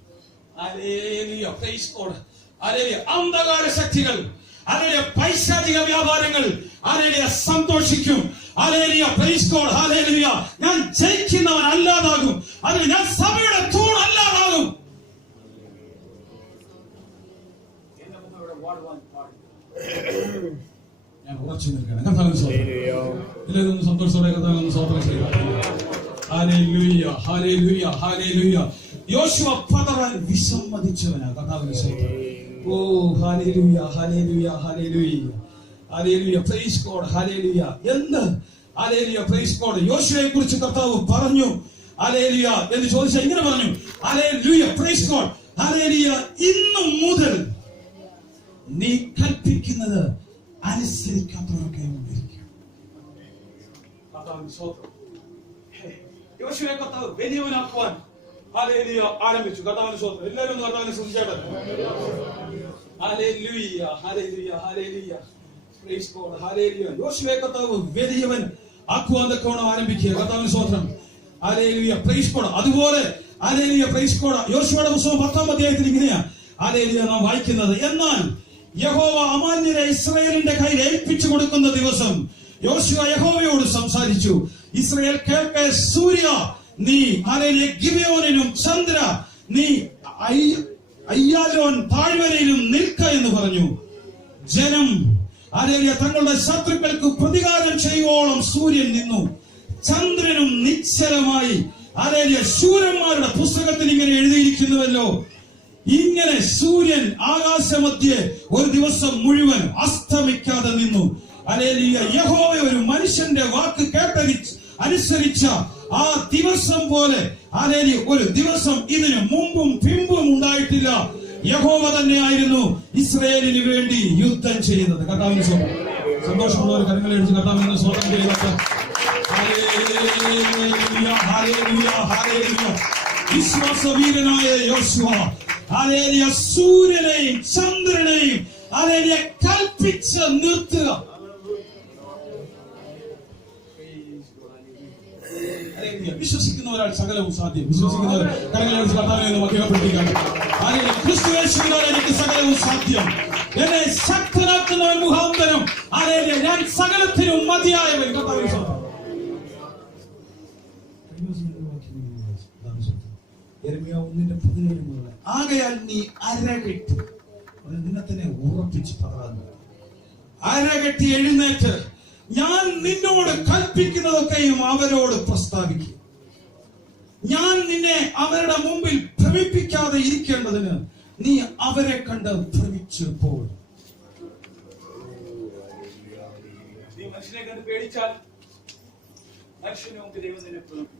ഹല്ലേലൂയ പ്രൈസ് ഗോഡ് ഹല്ലേലൂയ, അന്ധകാര ശക്തികൾ, ഹല്ലേലൂയ, പൈശാചിക വ്യാപാരങ്ങൾ, ഹല്ലേലൂയ, സന്തോഷിക്കും. Hallelujah, praise God. ഹല്ലേലൂയ, ഞാൻ ജയിക്കുന്നവൻ അല്ലാതാകും. ഹല്ലേലൂയ, ഞാൻ സഭയുടെ തൂൺ അല്ലാതാകും. ഞാൻ ഉറച്ചു നിൽക്കണം. കർത്താവിന് സ്തോത്രം. എല്ലാവരും സന്തോഷത്തോടെ കർത്താവിന് സ്തോത്രം ചെയ്യുക. ഹല്ലേലൂയ, ഹല്ലേലൂയ, ഹല്ലേലൂയ. യോശുവ പതറാൻ വിസമ്മതിച്ചവനാ. കർത്താവിന് സ്തോത്രം. ഓ ഹല്ലേലൂയ, ഹല്ലേലൂയ, ഹല്ലേലൂയ, ഹല്ലേലൂയ, പ്രൈസ് ഗോഡ്. ഹല്ലേലൂയ. എന്ന് ഹല്ലേലൂയ, പ്രൈസ് ഗോഡ്. യോശുവയെ കുറിച്ച് കർത്താവ് പറഞ്ഞു ഹല്ലേലൂയ എന്ന് ചോദിച്ചാൽ ഇങ്ങനെ പറഞ്ഞു, ഹല്ലേലൂയ, പ്രൈസ് ഗോഡ്. ഹല്ലേലൂയ, ഇന്നു മുതൽ നീ കൽപ്പിക്കുന്നത് അനുസരിക്കാത്തവരൊക്കെ ഉണ്ടായിരിക്കും. കർത്താവിന് സ്തോത്രം. യോശുവയെ കർത്താവ് വലിയവനാക്കുവാൻ ഹല്ലേലൂയ ആരംഭിച്ചു. കർത്താവിന് സ്തോത്രം. എല്ലാവരും ഒന്ന് കർത്താവിനെ സ്തുതിച്ചാട്ടെ. ഹല്ലേലൂയ, ഹല്ലേലൂയ, ഹല്ലേലൂയ, പ്രൈസ് ഗോഡ്. ഹല്ലേലൂയ. യോശുവയെ കർത്താവ് വലിയവൻ ആക്കുവാൻ തക്കവണ്ണം ആരംഭിക്കുക. കർത്താവിന് സ്തോത്രം. ഹല്ലേലൂയ, പ്രൈസ് ഗോഡ്. അതുപോലെ ഹല്ലേലൂയ, പ്രൈസ് ഗോഡ്. യോശുവയുടെ പുസ്തകം 10-ാം അധ്യായത്തിൽ ഇങ്ങനെയാ ഹല്ലേലൂയ നാം വായിക്കുന്നത്. എന്നാൽ യഹോവ അമാന്യരെ ഇസ്രായേലിന്റെ കയ്യിൽ ഏൽപ്പിച്ചു കൊടുക്കുന്ന ദിവസം യോശുവ യഹോവയോട് സംസാരിച്ചു. ഇസ്രായേൽ കേൾക്കെ, സൂര്യ നീ ഹല്ലേലൂയ ഗിബെയോനിലും ചന്ദ്ര നീ അയ്യാലോൻ താഴ്വരയിലും നിൽക്ക എന്ന് പറഞ്ഞു. ജനം ഹല്ലേലൂയ തങ്ങളുടെ ശത്രുക്കൾക്ക് പ്രതികാരം ചെയ്യുവോളം സൂര്യൻ നിന്നു. ചന്ദ്രനും നിശ്ചലമായി. ഹല്ലേലൂയ, ശൂരന്മാരുടെ പുസ്തകത്തിൽ ഇങ്ങനെ എഴുതിയിരിക്കുന്നുവല്ലോ, ഇങ്ങനെ സൂര്യൻ ആകാശമധ്യേ ഒരു ദിവസം മുഴുവൻ അസ്തമിക്കാതെ നിന്നു. ഹല്ലേലൂയ, യഹോവ ഒരു മനുഷ്യന്റെ വാക്ക് അനുസരിച്ച ആ ദിവസം പോലെ ഹല്ലേലൂയ ഒരു ദിവസം ഇതിനു മുമ്പും പിമ്പും ഉണ്ടായിട്ടില്ല. യഹോവ തന്നെയായിരുന്നു ഇസ്രായേലിന് വേണ്ടി യുദ്ധം ചെയ്യുന്നത്. കർത്താവിന് സ്തോത്രം. സന്തോഷമുള്ളവർ കരങ്ങൾ അടിച്ച് കർത്താവിനെ സ്തോത്രം ചെയ്യുക. ഹല്ലേലൂയ, ഹല്ലേലൂയ, ഹല്ലേലൂയ. വിശ്വാസവീരനായ യോശുവ ഹല്ലേലൂയ സൂര്യനെയും ചന്ദ്രനെയും ഹല്ലേലൂയ കൽപ്പിച്ച് നിർത്തുക. വിശ്വസിക്കുന്ന ഒരാൾ സകലവും സാധ്യം. വിശ്വസിക്കുന്നവർ കരങ്ങളടിച്ച് കർത്താവിനെ മഹിമപ്പെടുത്തിക്കാണ്. ക്രിസ്തു യേശുവിനാൽ എനിക്ക് സകലവും സാധ്യം. എന്നെ ശക്തനാക്കുന്നവൻ മുഖാന്തരം ഞാൻ സകലത്തിനും മതിയായവൻ. കർത്താവിനെ യെരമ്യാവ് 1:17 മുതൽ, ആകയാൽ നീ അരകെട്ടി, നിന്നെ തന്നെ ഉറപ്പിച്ച് പറയാൻ, അരകെട്ടി എഴുന്നേറ്റ് ഞാൻ നിന്നോട് കൽപ്പിക്കുന്നതൊക്കെയും അവരോട് പ്രസ്താവിക്കും. ഞാൻ നിന്നെ അവരുടെ മുമ്പിൽ ഭ്രമിപ്പിക്കാതെ ഇരിക്കേണ്ടതിന് നീ അവരെ കണ്ട് ഭ്രമിച്ചു പോകും. നീ മനുഷ്യനെ കണ്ട് പേടിച്ചാൽ മനുഷ്യനെ മുമ്പ് ദൈവം നിന്നെ ഭ്രമിപ്പിക്കും.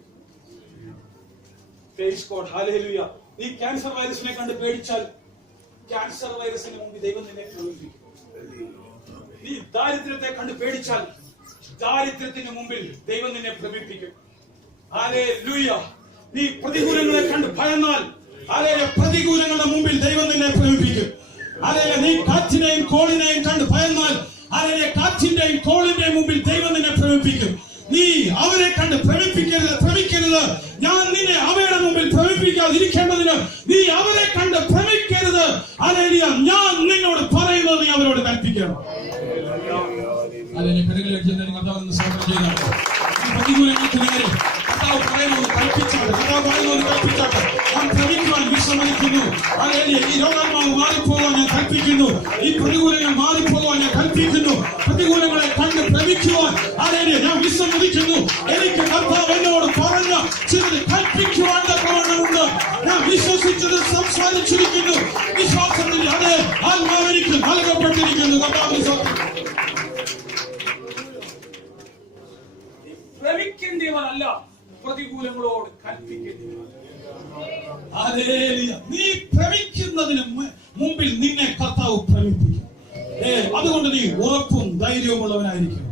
ഹല്ലേലൂയ. നീ ക്യാൻസർ വൈറസിനെ കണ്ട് പേടിച്ചാൽ ക്യാൻസർ വൈറസിന് മുമ്പ് ദൈവം നിന്നെ ഭ്രമിപ്പിക്കും. നീ ദാരിദ്ര്യത്തെ കണ്ട് പേടിച്ചാൽ ദാരിദ്ര്യത്തിന് മുമ്പിൽ ദൈവം നിന്നെ ഭ്രമിപ്പിക്കും. ഹല്ലേലൂയ. നീ പ്രതികൂലങ്ങളെ കണ്ട് ഭയന്നാൽ ഹല്ലേലൂയ പ്രതികൂലങ്ങളുടെ മുമ്പിൽ ദൈവം നിന്നെ ഭ്രമിപ്പിക്കും. ഹല്ലേലൂയ. നീ കാറ്റിനെയും കോളിനെയും കണ്ട് ഭയന്നാൽ ഹല്ലേലൂയ കാറ്റിന്റെയും കോളിന്റെയും മുമ്പിൽ ദൈവം നിന്നെ ഭ്രമിപ്പിക്കും. നീ അവരെ കണ്ട് ഭ്രമിക്കരുത്. ഞാൻ നിന്നെ അവയുടെ മുമ്പിൽ ഭ്രമിപ്പിക്കാതിരിക്കേണ്ടതിന് നീ അവരെ കണ്ട് ഭ്രമിക്കരുത്. ഹല്ലേലൂയ. ഞാൻ നിന്നോട് പറയുന്നത് നീ അവരോട് കൽപ്പിക്കണം. പ്രതികൂലങ്ങൾക്ക് നേരെ കർത്താവ് പറയുന്നത് കൽപ്പിച്ചാട്ടെ. കർത്താവ് പറയുന്നത് കൽപ്പിച്ചാട്ടെ. ഞാൻ ഭ്രമിക്കുവാൻ വിസമ്മതിക്കുന്നു. ഈ രോഗാത്മാവ് മാറിപ്പോകാൻ ഞാൻ കൽപ്പിക്കുന്നു. ഈ പ്രതികൂലങ്ങൾ മാറിപ്പോകാൻ ഞാൻ കൽപ്പിക്കുന്നു. പ്രതികൂലങ്ങളെ കണ്ട് ഭ്രമിക്കുവാൻ ഞാൻ വിസമ്മതിക്കുന്നു. എനിക്ക് കർത്താവ് എന്നോട് പറഞ്ഞ ചിലത് കൽപ്പിക്കുവാൻ തക്കവണ്ണമുണ്ട്. ഞാൻ വിശ്വസിച്ചത് സംസാരിച്ചിരിക്കുന്നു. വിശ്വാസത്തിൽ അത് ആത്മാവ് എനിക്ക് നൽകപ്പെട്ടിരിക്കുന്നു. കർത്താവ് ഭ്രമിക്കേണ്ടവനല്ല, പ്രതികൂലങ്ങളോട് കൽപ്പിക്കേണ്ടവൻ. നീ ഭ്രമിക്കുന്നതിന് മുമ്പിൽ നിന്നെ കർത്താവ് ഭ്രമിപ്പിക്കും. അതുകൊണ്ട് നീ ഉറപ്പും ധൈര്യവുമുള്ളവനായിരിക്കും.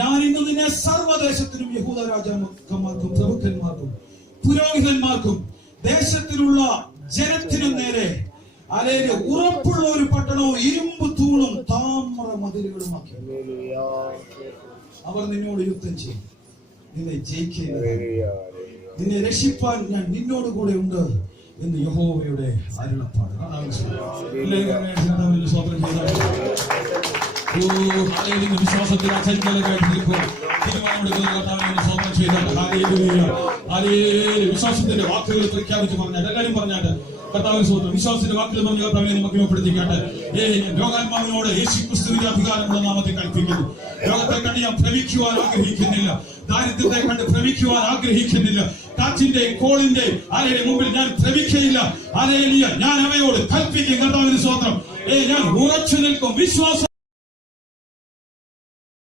ഞാൻ ഇന്ന് നിന്നെ സർവ്വദേശത്തിനും യഹൂദ രാജാക്കന്മാർക്കും പ്രഭുക്കന്മാർക്കും പുരോഹിതന്മാർക്കും ദേശത്തിലുള്ള ജനത്തിനും നേരെ ഉറപ്പുള്ള ഒരു പട്ടണവും ഇരുമ്പ് തൂണും താമ്ര മതിലുകളുമാക്കി. അവർ നിന്നോട് യുദ്ധം ചെയ്യും, നിന്നെ ജയിക്കുക. നിന്നെ രക്ഷിപ്പാൻ ഞാൻ നിന്നോട് കൂടെ ഉണ്ട് എന്ന് യഹോവയുടെ അരുളപ്പാട്. വിശ്വാസത്തിൽ അചഞ്ചലമായിട്ട് നിൽക്കുക. തീരുമാനമെടുക്കുന്ന കർത്താവിനെ സ്വന്തം ചെയ്താൽ വിശ്വാസത്തിന്റെ വാക്കുകൾ പ്രഖ്യാപിച്ച് പറഞ്ഞാൽ എല്ലാവരും പറഞ്ഞാൽ കർത്താവിന് സ്വന്തം വിശ്വാസത്തിന്റെ വാക്കുകൾ പറഞ്ഞ കർത്താവിനെ മഹിമപ്പെടുത്തിക്കാട്ടെ. രോഗാത്മാവിനോട് യേശുക്രിസ്തുവിന്റെ അധികാരമുള്ള നാമത്തെ കൽപ്പിക്കുന്നു. രോഗത്തെ കണ്ട് ഞാൻ ഭ്രമിക്കുവാൻ ആഗ്രഹിക്കുന്നില്ല. ദാരിദ്ര്യത്തെ കണ്ട് ഭ്രമിക്കുവാൻ ആഗ്രഹിക്കുന്നില്ല. കാറ്റിന്റെ കോളിന്റെ ആലയുടെ മുമ്പിൽ ഞാൻ ഭ്രമിക്കയില്ല. ഞാൻ അവയോട് കൽപ്പിക്കും. കർത്താവിന് സ്വന്തം ഞാൻ ഉറച്ചു നിൽക്കും. വിശ്വാസം